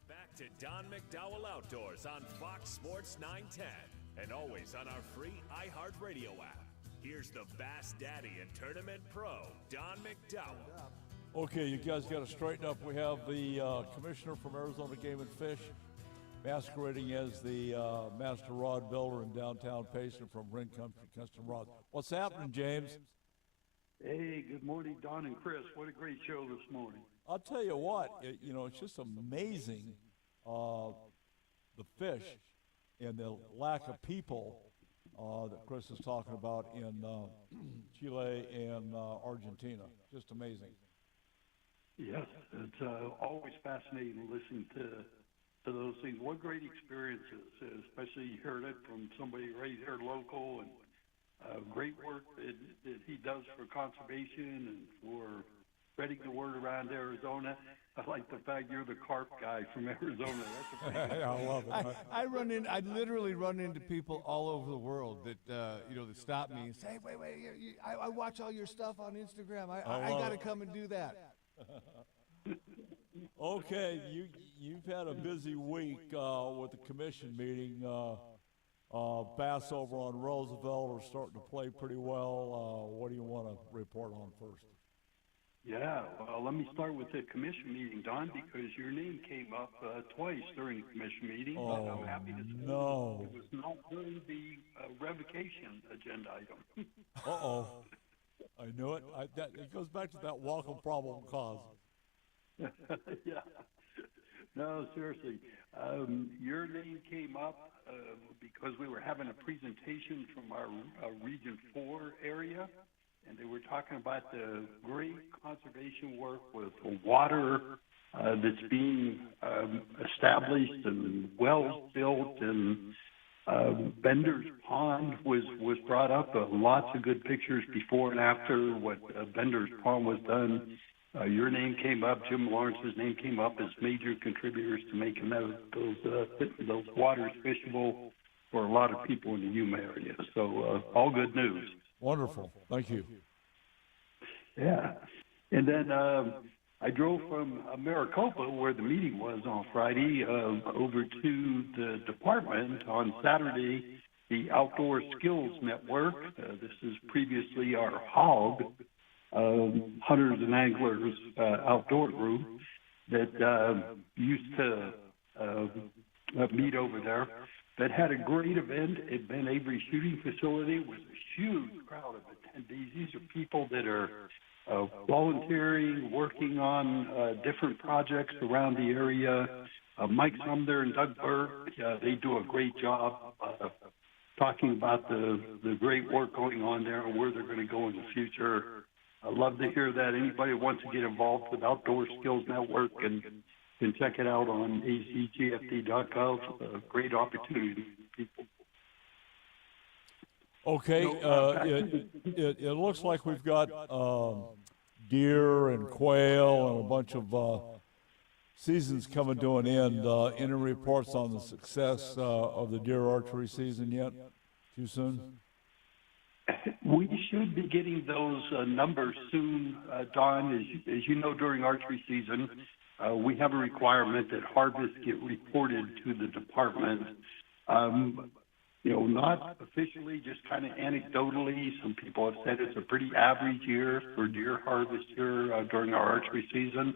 Back to Don McDowell Outdoors on Fox Sports 910 and always on our free iHeartRadio app. Here's the Bass Daddy and Tournament Pro, Don McDowell. Okay, you guys got to straighten up. We have the commissioner from Arizona Game and Fish masquerading as the Master Rod Builder in downtown Payson from Rim Country Custom Rods. What's happening, James? Hey, good morning, Don and Chris. What a great show this morning. I'll tell you what, it's just amazing, the fish and the lack of people that Chris is talking about in Chile and Argentina. Just amazing. Yes, it's always fascinating listening to those things. What great experiences, especially you heard it from somebody right here local, and great work that he does for conservation and for spreading the word around Arizona. I like the fact you're the carp guy from Arizona. That's a I love it. I literally run into people all over the world that that stop me and say, "Wait, I watch all your stuff on Instagram. I got to come and do that." Okay, you've had a busy week with the commission meeting. Bass over on Roosevelt are starting to play pretty well. What do you want to report on first? Yeah, well, let me start with the commission meeting, Don, because your name came up twice during the commission meeting. Oh, I'm happy to say no. it was not during the revocation agenda item. Uh-oh. I knew it. It goes back to that welcome problem cause. Yeah. No, seriously. Your name came up because we were having a presentation from our Region 4 area, and they were talking about the great conservation work with water that's being established and wells built, and Bender's Pond was brought up. Lots of good pictures before and after what Bender's Pond was done. Your name came up, Jim Lawrence's name came up as major contributors to making those waters fishable for a lot of people in the Yuma area. So all good news. Wonderful. Thank you. Yeah. And then I drove from Maricopa, where the meeting was on Friday, over to the department on Saturday, the Outdoor Skills Network. This is previously our HOG, Hunters and Anglers Outdoor Group, that used to meet over there, that had a great event at Ben Avery Shooting Facility with a huge crowd of attendees. These are people that are volunteering, working on different projects around the area. Mike Sumner and Doug Burke, they do a great job talking about the great work going on there and where they're going to go in the future. I love to hear that. Anybody who wants to get involved with Outdoor Skills Network can check it out on acgfd.gov. Great opportunity for people. Okay, it looks like we've got deer and quail and a bunch of seasons coming to an end. Any reports on the success of the deer archery season yet? Too soon? We should be getting those numbers soon, Don. As you know, during archery season, we have a requirement that harvests get reported to the department. Not officially, just kind of anecdotally. Some people have said it's a pretty average year for deer harvest here during our archery season.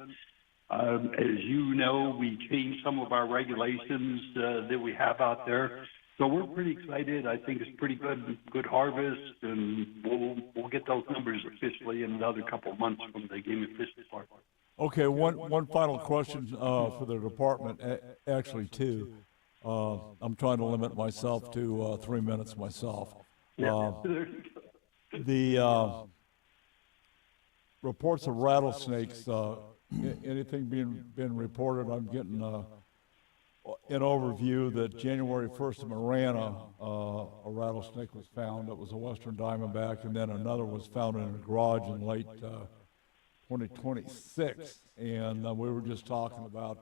As you know, we changed some of our regulations that we have out there. So we're pretty excited. I think it's pretty good harvest, and we'll get those numbers officially in another couple of months from the Game and Fish Department. Okay, one final question for the department, actually two. I'm trying to limit myself to 3 minutes myself. The reports of rattlesnakes, anything been reported? I'm getting an overview that January 1st in Marana, a rattlesnake was found. It was a western diamondback, and then another was found in a garage in late 2026. And we were just talking about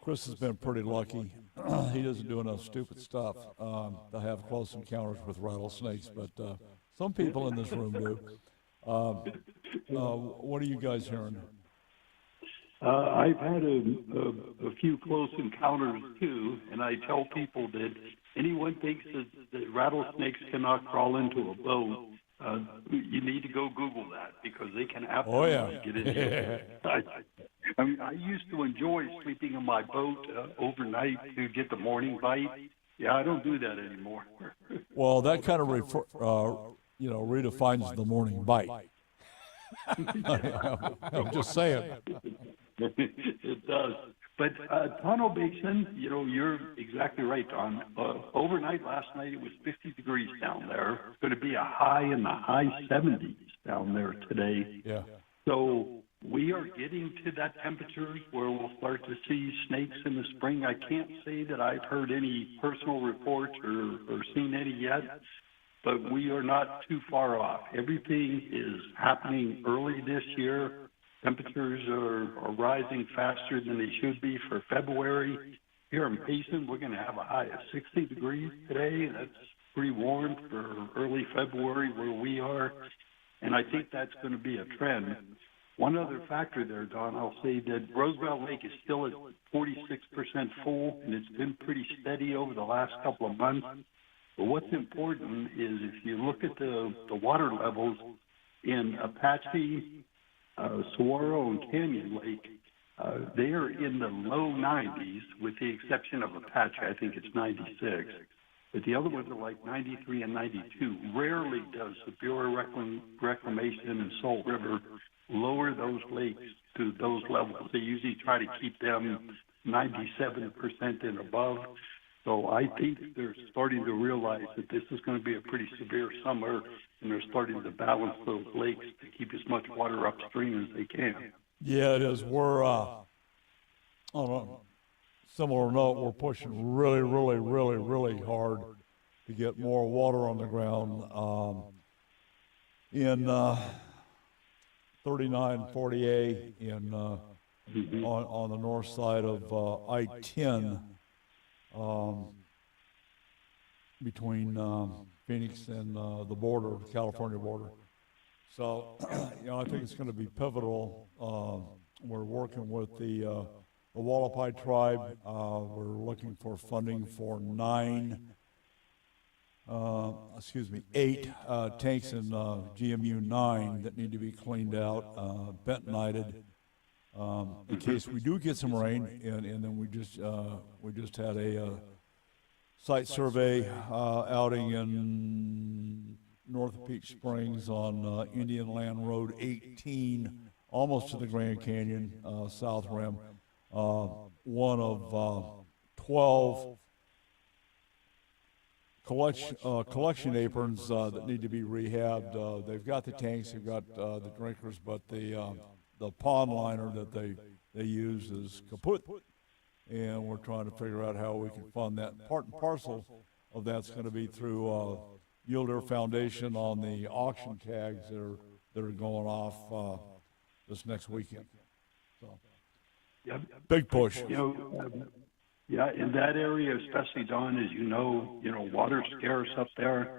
Chris has been pretty lucky. He doesn't do enough stupid stuff to have close encounters with rattlesnakes, but some people in this room do. What are you guys hearing? I've had a few close encounters too, and I tell people that anyone thinks that rattlesnakes cannot crawl into a boat, you need to go Google that, because they can absolutely get into it. I mean, I used to enjoy sleeping in my boat overnight to get the morning bite. Yeah, I don't do that anymore. Well, that kind of redefines the morning bite. I'm just saying. It does. But Tonto Basin, you're exactly right, Don. Overnight last night, it was 50 degrees down there. It's going to be a high in the high 70s down there today. Yeah. So we are getting to that temperature where we'll start to see snakes in the spring. I can't say that I've heard any personal reports or seen any yet, but we are not too far off. Everything is happening early this year. Temperatures are rising faster than they should be for February. Here in Payson, we're going to have a high of 60 degrees today. That's pretty warm for early February where we are, and I think that's going to be a trend. One other factor there, Don, I'll say that Roosevelt Lake is still at 46% full, and it's been pretty steady over the last couple of months. But what's important is if you look at the water levels in Apache, Saguaro, and Canyon Lake, they are in the low 90s, with the exception of Apache. I think it's 96. But the other ones are like 93 and 92. Rarely does the Bureau of Reclamation and Salt River lower those lakes to those levels. They usually try to keep them 97% and above. So I think they're starting to realize that this is going to be a pretty severe summer, and they're starting to balance those lakes to keep as much water upstream as they can. Yeah, it is. We're, on a similar note, we're pushing really, really, really, really hard to get more water on the ground. In 3940A on the north side of I-10, between Phoenix and the border, the California border. So, I think it's going to be pivotal. We're working with the Wallapai tribe. We're looking for funding for 8 tanks in GMU 9 that need to be cleaned out, bentonited, in case we do get some rain. And then we just had a site survey outing in north of Peach Springs on Indian Land Road 18, almost to the Grand Canyon South Rim. One of 12 collection aprons that need to be rehabbed. They've got the tanks, they've got the drinkers, but the pond liner that they use is kaput, and we're trying to figure out how we can fund that. Part and parcel of that's going to be through Yield Air Foundation on the auction tags that are going off this next weekend. So, yep. Big push. Yeah, in that area, especially, Don, as you know, water's scarce up there.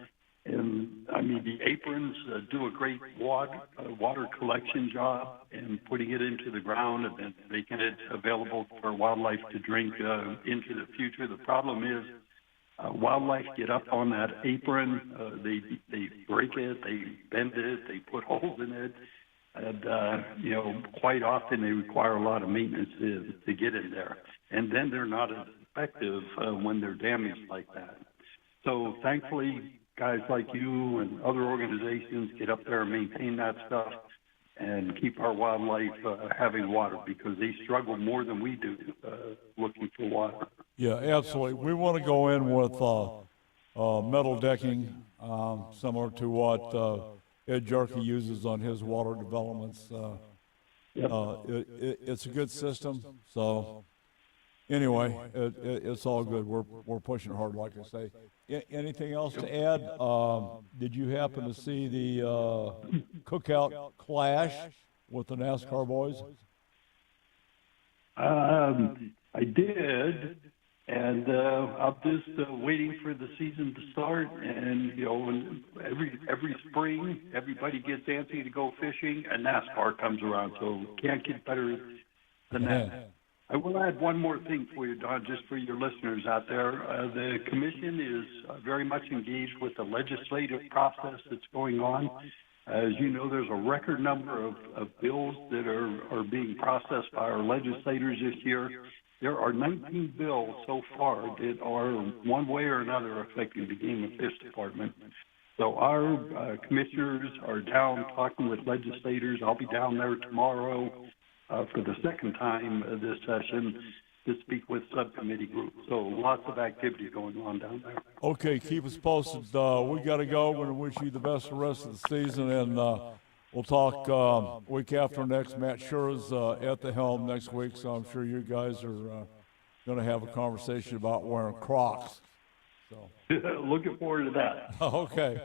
And, I mean, the aprons do a great water collection job and putting it into the ground and then making it available for wildlife to drink into the future. The problem is wildlife get up on that apron, they break it, they bend it, they put holes in it. And, quite often they require a lot of maintenance to get in there. And then they're not as effective when they're damaged like that. So thankfully, guys like you and other organizations get up there and maintain that stuff and keep our wildlife having water, because they struggle more than we do looking for water. Yeah, absolutely. We want to go in with metal decking, similar to what Ed Jarkey uses on his water developments. It's a good system. So anyway, it's all good. We're pushing hard, like I say. Anything else to add? Did you happen to see the cookout clash with the NASCAR boys? I did, and I'm just waiting for the season to start. And every spring, everybody gets antsy to go fishing, and NASCAR comes around. So can't get better than that. I will add one more thing for you, Don, just for your listeners out there. The commission is very much engaged with the legislative process that's going on. As you know, there's a record number of bills that are being processed by our legislators this year. There are 19 bills so far that are one way or another affecting the Game and Fish Department. So our commissioners are down talking with legislators. I'll be down there tomorrow for the second time this session to speak with subcommittee groups. So lots of activity going on down there. Okay, keep us posted. We got to go. We're going to wish you the best the rest of the season, and we'll talk week after next. Matt Shura's at the helm next week, so I'm sure you guys are going to have a conversation about wearing Crocs. So. Looking forward to that. Okay.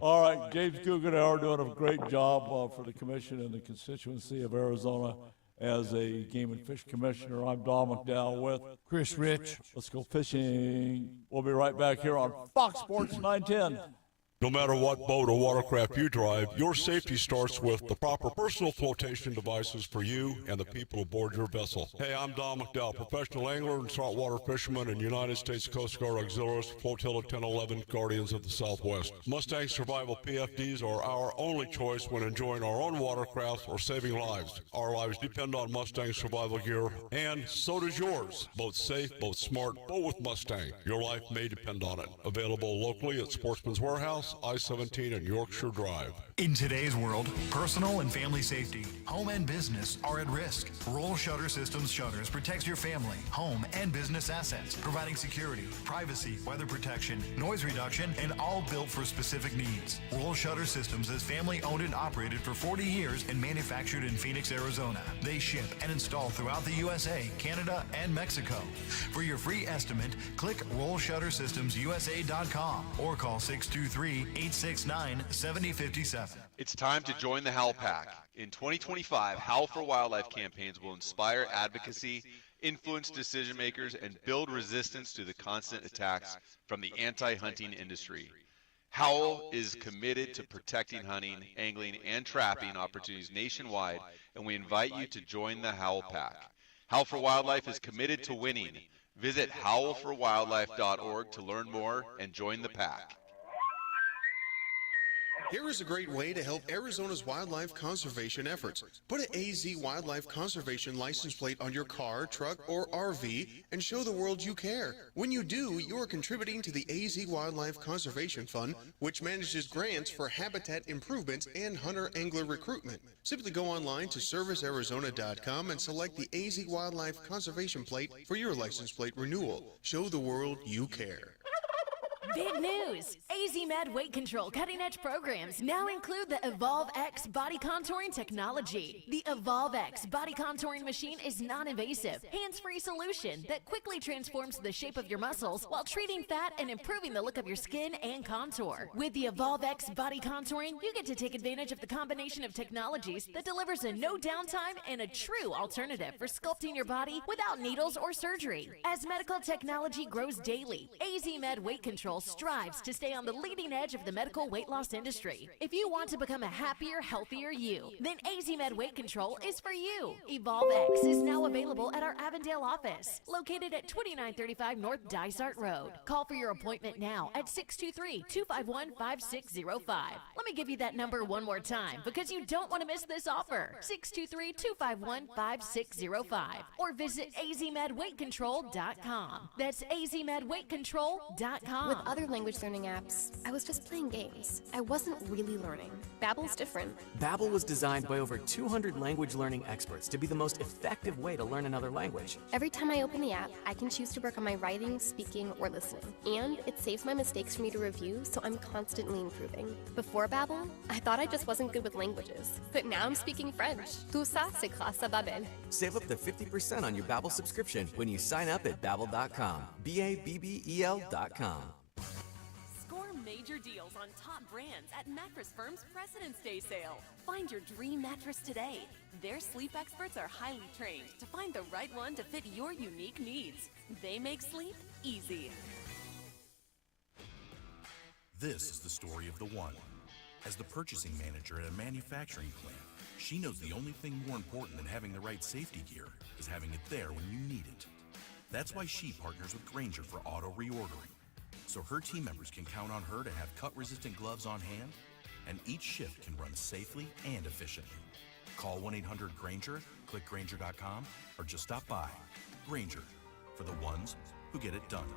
All right, James Guggenauer doing a great job for the commission and the constituency of Arizona as a game and fish commissioner. I'm Don McDowell with Chris Rich. Let's go fishing. We'll be right back here on Fox Sports 910. No matter what boat or watercraft you drive, your safety starts with the proper personal flotation devices for you and the people aboard your vessel. Hey, I'm Don McDowell, professional angler and saltwater fisherman and United States Coast Guard Auxiliaries, Flotilla 1011 Guardians of the Southwest. Mustang Survival PFDs are our only choice when enjoying our own watercraft or saving lives. Our lives depend on Mustang survival gear, and so does yours. Boat safe, boat smart, boat with Mustang. Your life may depend on it. Available locally at Sportsman's Warehouse, I-17 and Yorkshire Drive. In today's world, personal and family safety, home and business are at risk. Roll Shutter Systems Shutters protects your family, home, and business assets, providing security, privacy, weather protection, noise reduction, and all built for specific needs. Roll Shutter Systems is family owned and operated for 40 years and manufactured in Phoenix, Arizona. They ship and install throughout the USA, Canada, and Mexico. For your free estimate, click rollshuttersystemsusa.com or call 623-869-7057. It's time to join the Howl Pack. In 2025, Howl for Wildlife campaigns will inspire advocacy, influence decision makers, and build resistance to the constant attacks from the anti-hunting industry. Howl is committed to protecting hunting, angling, and trapping opportunities nationwide, and we invite you to join the Howl Pack. Howl for Wildlife is committed to winning. Visit howlforwildlife.org to learn more and join the pack. Here is a great way to help Arizona's wildlife conservation efforts. Put an AZ Wildlife Conservation license plate on your car, truck, or RV and show the world you care. When you do, you are contributing to the AZ Wildlife Conservation Fund, which manages grants for habitat improvements and hunter-angler recruitment. Simply go online to servicearizona.com and select the AZ Wildlife Conservation plate for your license plate renewal. Show the world you care. Big news! AZ Med Weight Control cutting-edge programs now include the Evolve X body contouring technology. The Evolve X body contouring machine is non-invasive, hands-free solution that quickly transforms the shape of your muscles while treating fat and improving the look of your skin and contour. With the Evolve X body contouring, you get to take advantage of the combination of technologies that delivers a no downtime and a true alternative for sculpting your body without needles or surgery. As medical technology grows daily, AZ Med Weight Control strives to stay on the leading edge of the medical weight loss industry. If you want to become a happier, healthier you, then AZ Med Weight Control is for you. Evolve X is now available at our Avondale office, located at 2935 North Dysart Road. Call for your appointment now at 623-251-5605. Let me give you that number one more time because you don't want to miss this offer. 623-251-5605 or visit azmedweightcontrol.com. That's azmedweightcontrol.com. With other language learning apps, I was just playing games. I wasn't really learning. Babbel's different. Babbel was designed by over 200 language learning experts to be the most effective way to learn another language. Every time I open the app, I can choose to work on my writing, speaking, or listening. And it saves my mistakes for me to review, so I'm constantly improving. Before Babbel, I thought I just wasn't good with languages. But now I'm speaking French. Tout ça, c'est grâce à Babbel. Save up to 50% on your Babbel subscription when you sign up at Babbel.com. BABBEL.com. Score major deals on top brands at Mattress Firm's President's Day sale. Find your dream mattress today. Their sleep experts are highly trained to find the right one to fit your unique needs. They make sleep easy. This is the story of the one. As the purchasing manager at a manufacturing plant, she knows the only thing more important than having the right safety gear is having it there when you need it. That's why she partners with Grainger for auto reordering, so her team members can count on her to have cut-resistant gloves on hand, and each shift can run safely and efficiently. Call 1-800-GRAINGER, click Grainger.com, or just stop by. Grainger, for the ones who get it done.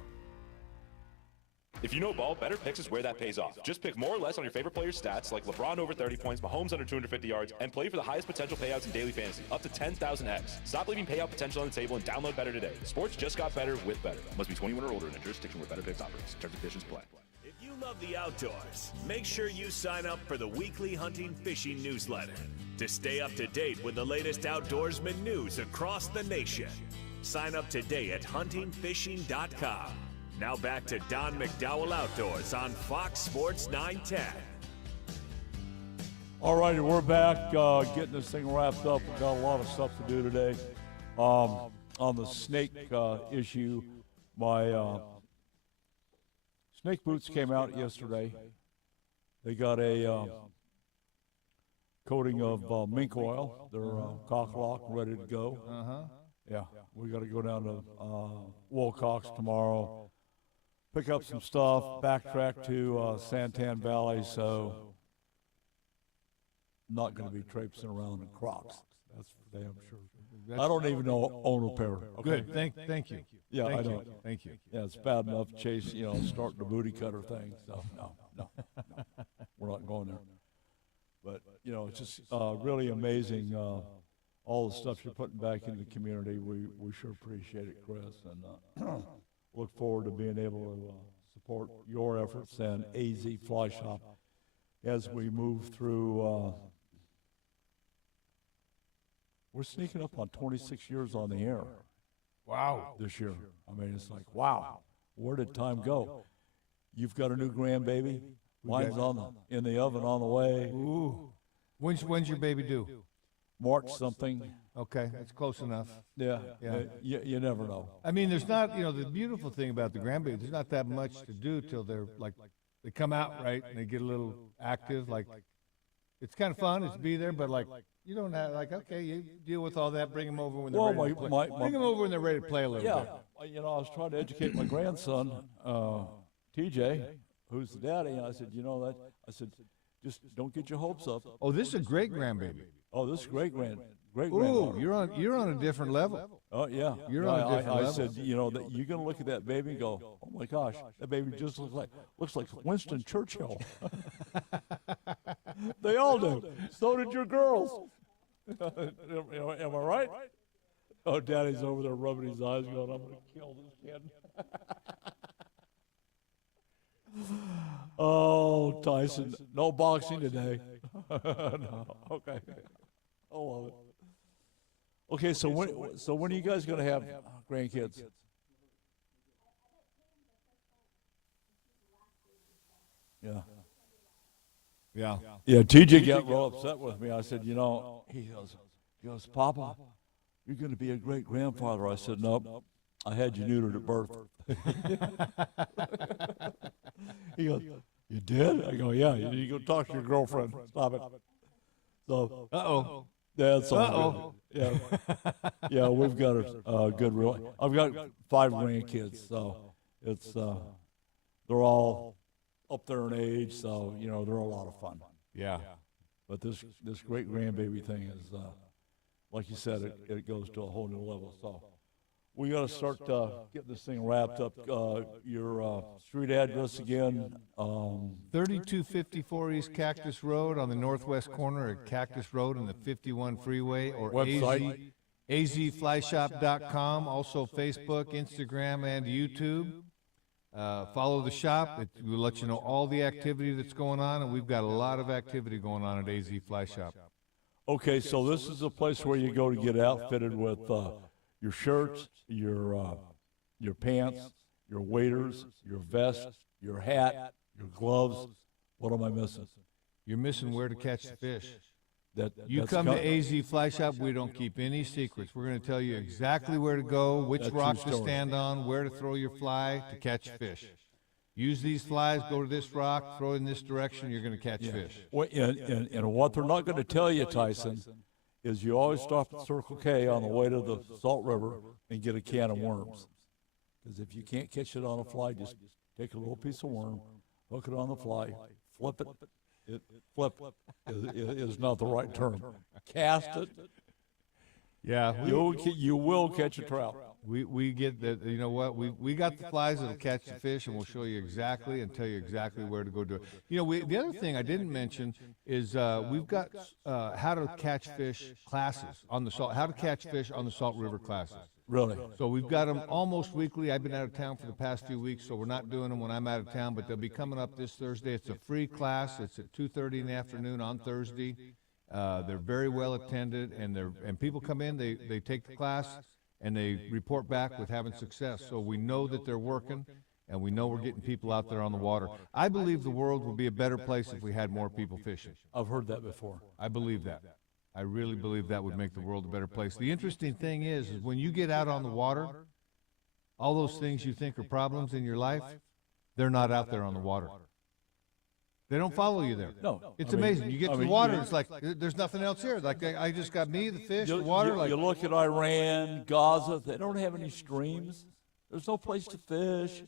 If you know ball, Better Picks is where that pays off. Just pick more or less on your favorite player's stats, like LeBron over 30 points, Mahomes under 250 yards, and play for the highest potential payouts in daily fantasy, up to 10,000x. Stop leaving payout potential on the table and download Better today. Sports just got better with Better. Must be 21 or older in a jurisdiction where Better Picks operates. Terms and conditions apply. If you love the outdoors, make sure you sign up for the weekly hunting fishing newsletter to stay up to date with the latest outdoorsman news across the nation. Sign up today at huntingfishing.com. Now back to Don McDowell Outdoors on Fox Sports 910. All righty, we're back getting this thing wrapped up. We've got a lot of stuff to do today. On the snake issue, my snake boots came out yesterday. They got a coating of mink oil. They're cock-lock, ready to go. Yeah, we got to go down to Wilcox tomorrow, pick up some stuff, backtrack to Santan Valley, so not going to be traipsing around in Crocs. That's for damn sure. I don't even know own a pair. Okay? Good. Thank you. Yeah, Thank I you. don't. Thank you. Yeah, it's bad enough chase, starting the booty cutter thing. So no, we're not going there. But it's just really amazing. All the stuff you're putting back into the community, we sure appreciate it, Chris, and look forward to being able to support your efforts and AZ Fly Shop as we move through. We're sneaking up on 26 years on the air. Wow. This year. I mean, it's like, wow, where did time go? You've got a new grandbaby. Mine's in the oven on the way. Ooh. When's your baby due? March something. Okay, that's close enough. Yeah. Yeah. You never know. I mean, there's not, the beautiful thing about the grandbaby, there's not that much to do till they're like, they come out, right, and they get a little active. Like, it's kind of fun, it's be there, but like, you don't have, like, okay, you deal with all that, bring them over when they're ready to play. Bring them over when they're ready to play a little bit. I was trying to educate my grandson, TJ, who's the daddy, and I said, I said, just don't get your hopes up. Oh, this is a great grandbaby. Oh, this is great granddaughter. Ooh, you're on a different level. Oh yeah, you're on a different level. I said, that you're gonna look at that baby and go, oh my gosh, that baby just looks like Winston Churchill. They all do. So did your girls. Am I right? Oh, Daddy's over there rubbing his eyes, going, I'm gonna kill this kid. Oh, Tyson, no boxing today. No. Okay. I love it. Okay, so when are you guys going to have grandkids? Yeah. Yeah, TJ got real upset with me. I said, he goes, Papa, you're going to be a great grandfather. I said, nope, I had you neutered at birth. He goes, you did? I go, yeah. You go talk to your girlfriend. Stop it. So, yeah, it's all good. Yeah, yeah. We've got a good real. I've got 5 grandkids, so it's they're all up there in age, so they're a lot of fun. Yeah. But this great grandbaby thing is, like you said, it goes to a whole new level. So we got to start getting this thing wrapped up. Your street address again? 3254 East Cactus Road on the northwest corner at Cactus Road and the 51 freeway, or website azflyshop.com. Also Facebook, Instagram, and YouTube. Follow the shop. It will let you know all the activity that's going on, and we've got a lot of activity going on at AZ Fly Shop. Okay, so this is a place where you go to get outfitted with your shirts, your pants, your waders, your vest, your hat, your gloves. What am I missing? You're missing where to catch the fish. You come to AZ Fly Shop, we don't keep any secrets. We're going to tell you exactly where to go, which rock to stand on, where to throw your fly to catch fish. Use these flies, go to this rock, throw in this direction, you're going to catch fish. Well, and what they're not going to tell you, Tyson, is you always stop at Circle K on the way to the Salt River and get a can of worms. Because if you can't catch it on a fly, just take a little piece of worm, hook it on the fly, flip it. Flip is not the right term. Cast it. Yeah. You will catch a trout. We get that. You know what? We got the flies that'll catch the fish, and we'll show you exactly and tell you exactly where to go do it. You know, the other thing I didn't mention is we've got how to catch fish classes on the Salt. How to catch fish on the Salt River classes. Really? So we've got them almost weekly. I've been out of town for the past few weeks, so we're not doing them when I'm out of town, but they'll be coming up this Thursday. It's a free class. It's at 2:30 in the afternoon on Thursday. They're very well attended, and people come in, they take the class, and they report back with having success. So we know that they're working, and we know we're getting people out there on the water. I believe the world would be a better place if we had more people fishing. I've heard that before. I believe that. I really believe that would make the world a better place. The interesting thing is when you get out on the water, all those things you think are problems in your life, they're not out there on the water. They don't follow you there. No. It's amazing. You get to the water, it's like there's nothing else here. Like I just got me, the fish, the water. You look at Iran, Gaza, they don't have any streams. There's no place to fish.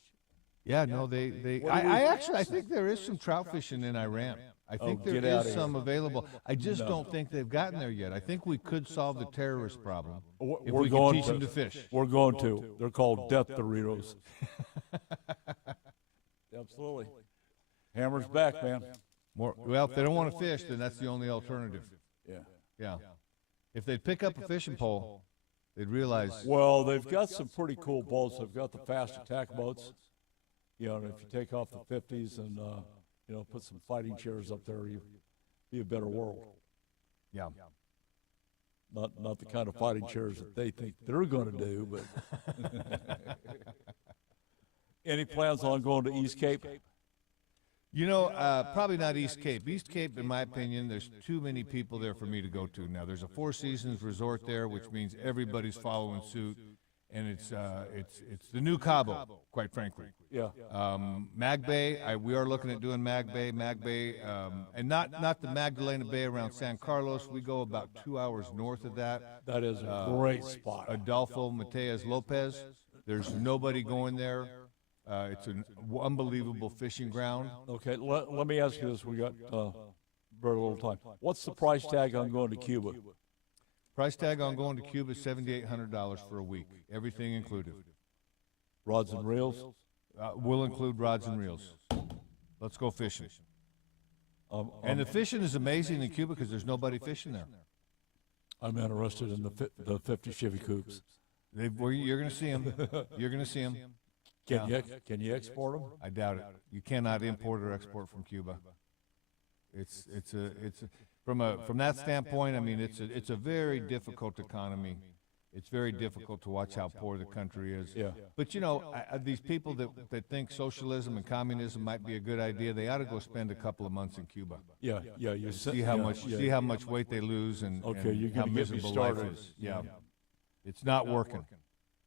Yeah, no, I think there is some trout fishing in Iran. I think there is some available. I just don't think they've gotten there yet. I think we could solve the terrorist problem if we could teach them to fish. We're going to. They're called death Doritos. Absolutely. Hammer's back, man. Well, if they don't want to fish, then that's the only alternative. Yeah. If they'd pick up a fishing pole, they'd realize. Well, they've got some pretty cool boats. They've got the fast attack boats. You know, and if you take off the 50s and put some fighting chairs up there, you'd be a better world. Yeah. Not the kind of fighting chairs that they think they're going to do, but. Any plans on going to East Cape? You know, probably not East Cape. East Cape, in my opinion, there's too many people there for me to go to now. There's a Four Seasons resort there, which means everybody's following suit, and it's the new Cabo, quite frankly. Yeah. Mag Bay, we are looking at doing Mag Bay, and not the Magdalena Bay around San Carlos. We go about 2 hours north of that. That is a great spot. Adolfo Mateas Lopez. There's nobody going there. It's an unbelievable fishing ground. Okay, let me ask you this. We got very little time. What's the price tag on going to Cuba? Price tag on going to Cuba is $7,800 for a week, everything included. Rods and reels? We'll include rods and reels. Let's go fishing. And the fishing is amazing in Cuba because there's nobody fishing there. I'm interested in the 50 Chevy Coupes. You're going to see them. You're going to see them. Can you export them? I doubt it. You cannot import or export from Cuba. From that standpoint, I mean, it's a very difficult economy. It's very difficult to watch how poor the country is. Yeah. But you know, these people that think socialism and communism might be a good idea, they ought to go spend a couple of months in Cuba. Yeah. You see how much weight they lose and how miserable life is. Yeah. It's not working.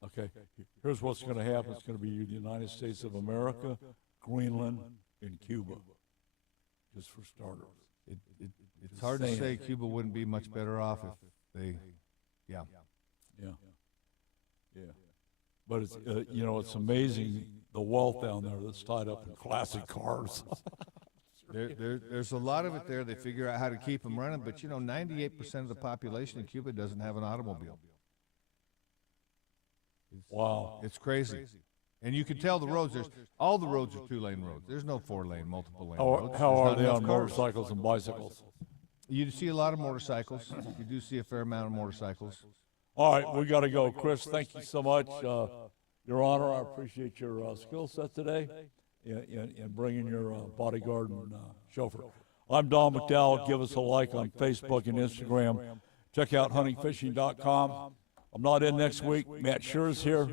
Okay, here's what's going to happen. It's going to be the United States of America, Greenland, and Cuba, just for starters. It's hard to say Cuba wouldn't be much better off if they, Yeah. But it's, it's amazing the wealth down there that's tied up in classic cars. There's a lot of it there. They figure out how to keep them running, but 98% of the population in Cuba doesn't have an automobile. Wow. It's crazy. And you can tell the roads, all the roads are 2-lane roads. There's no 4-lane, multiple-lane roads. How are they on motorcycles and bicycles? You see a lot of motorcycles. You do see a fair amount of motorcycles. All right, we got to go. Chris, thank you so much. Your Honor, I appreciate your skill set today in bringing your bodyguard and chauffeur. I'm Don McDowell. Give us a like on Facebook and Instagram. Check out huntingfishing.com. I'm not in next week. Matt Scher's here.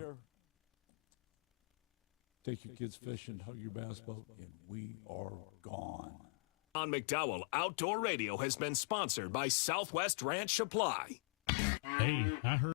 Take your kids fishing, hug your bass boat, and we are gone. Don McDowell Outdoor Radio has been sponsored by Southwest Ranch Supply. Hey, I heard.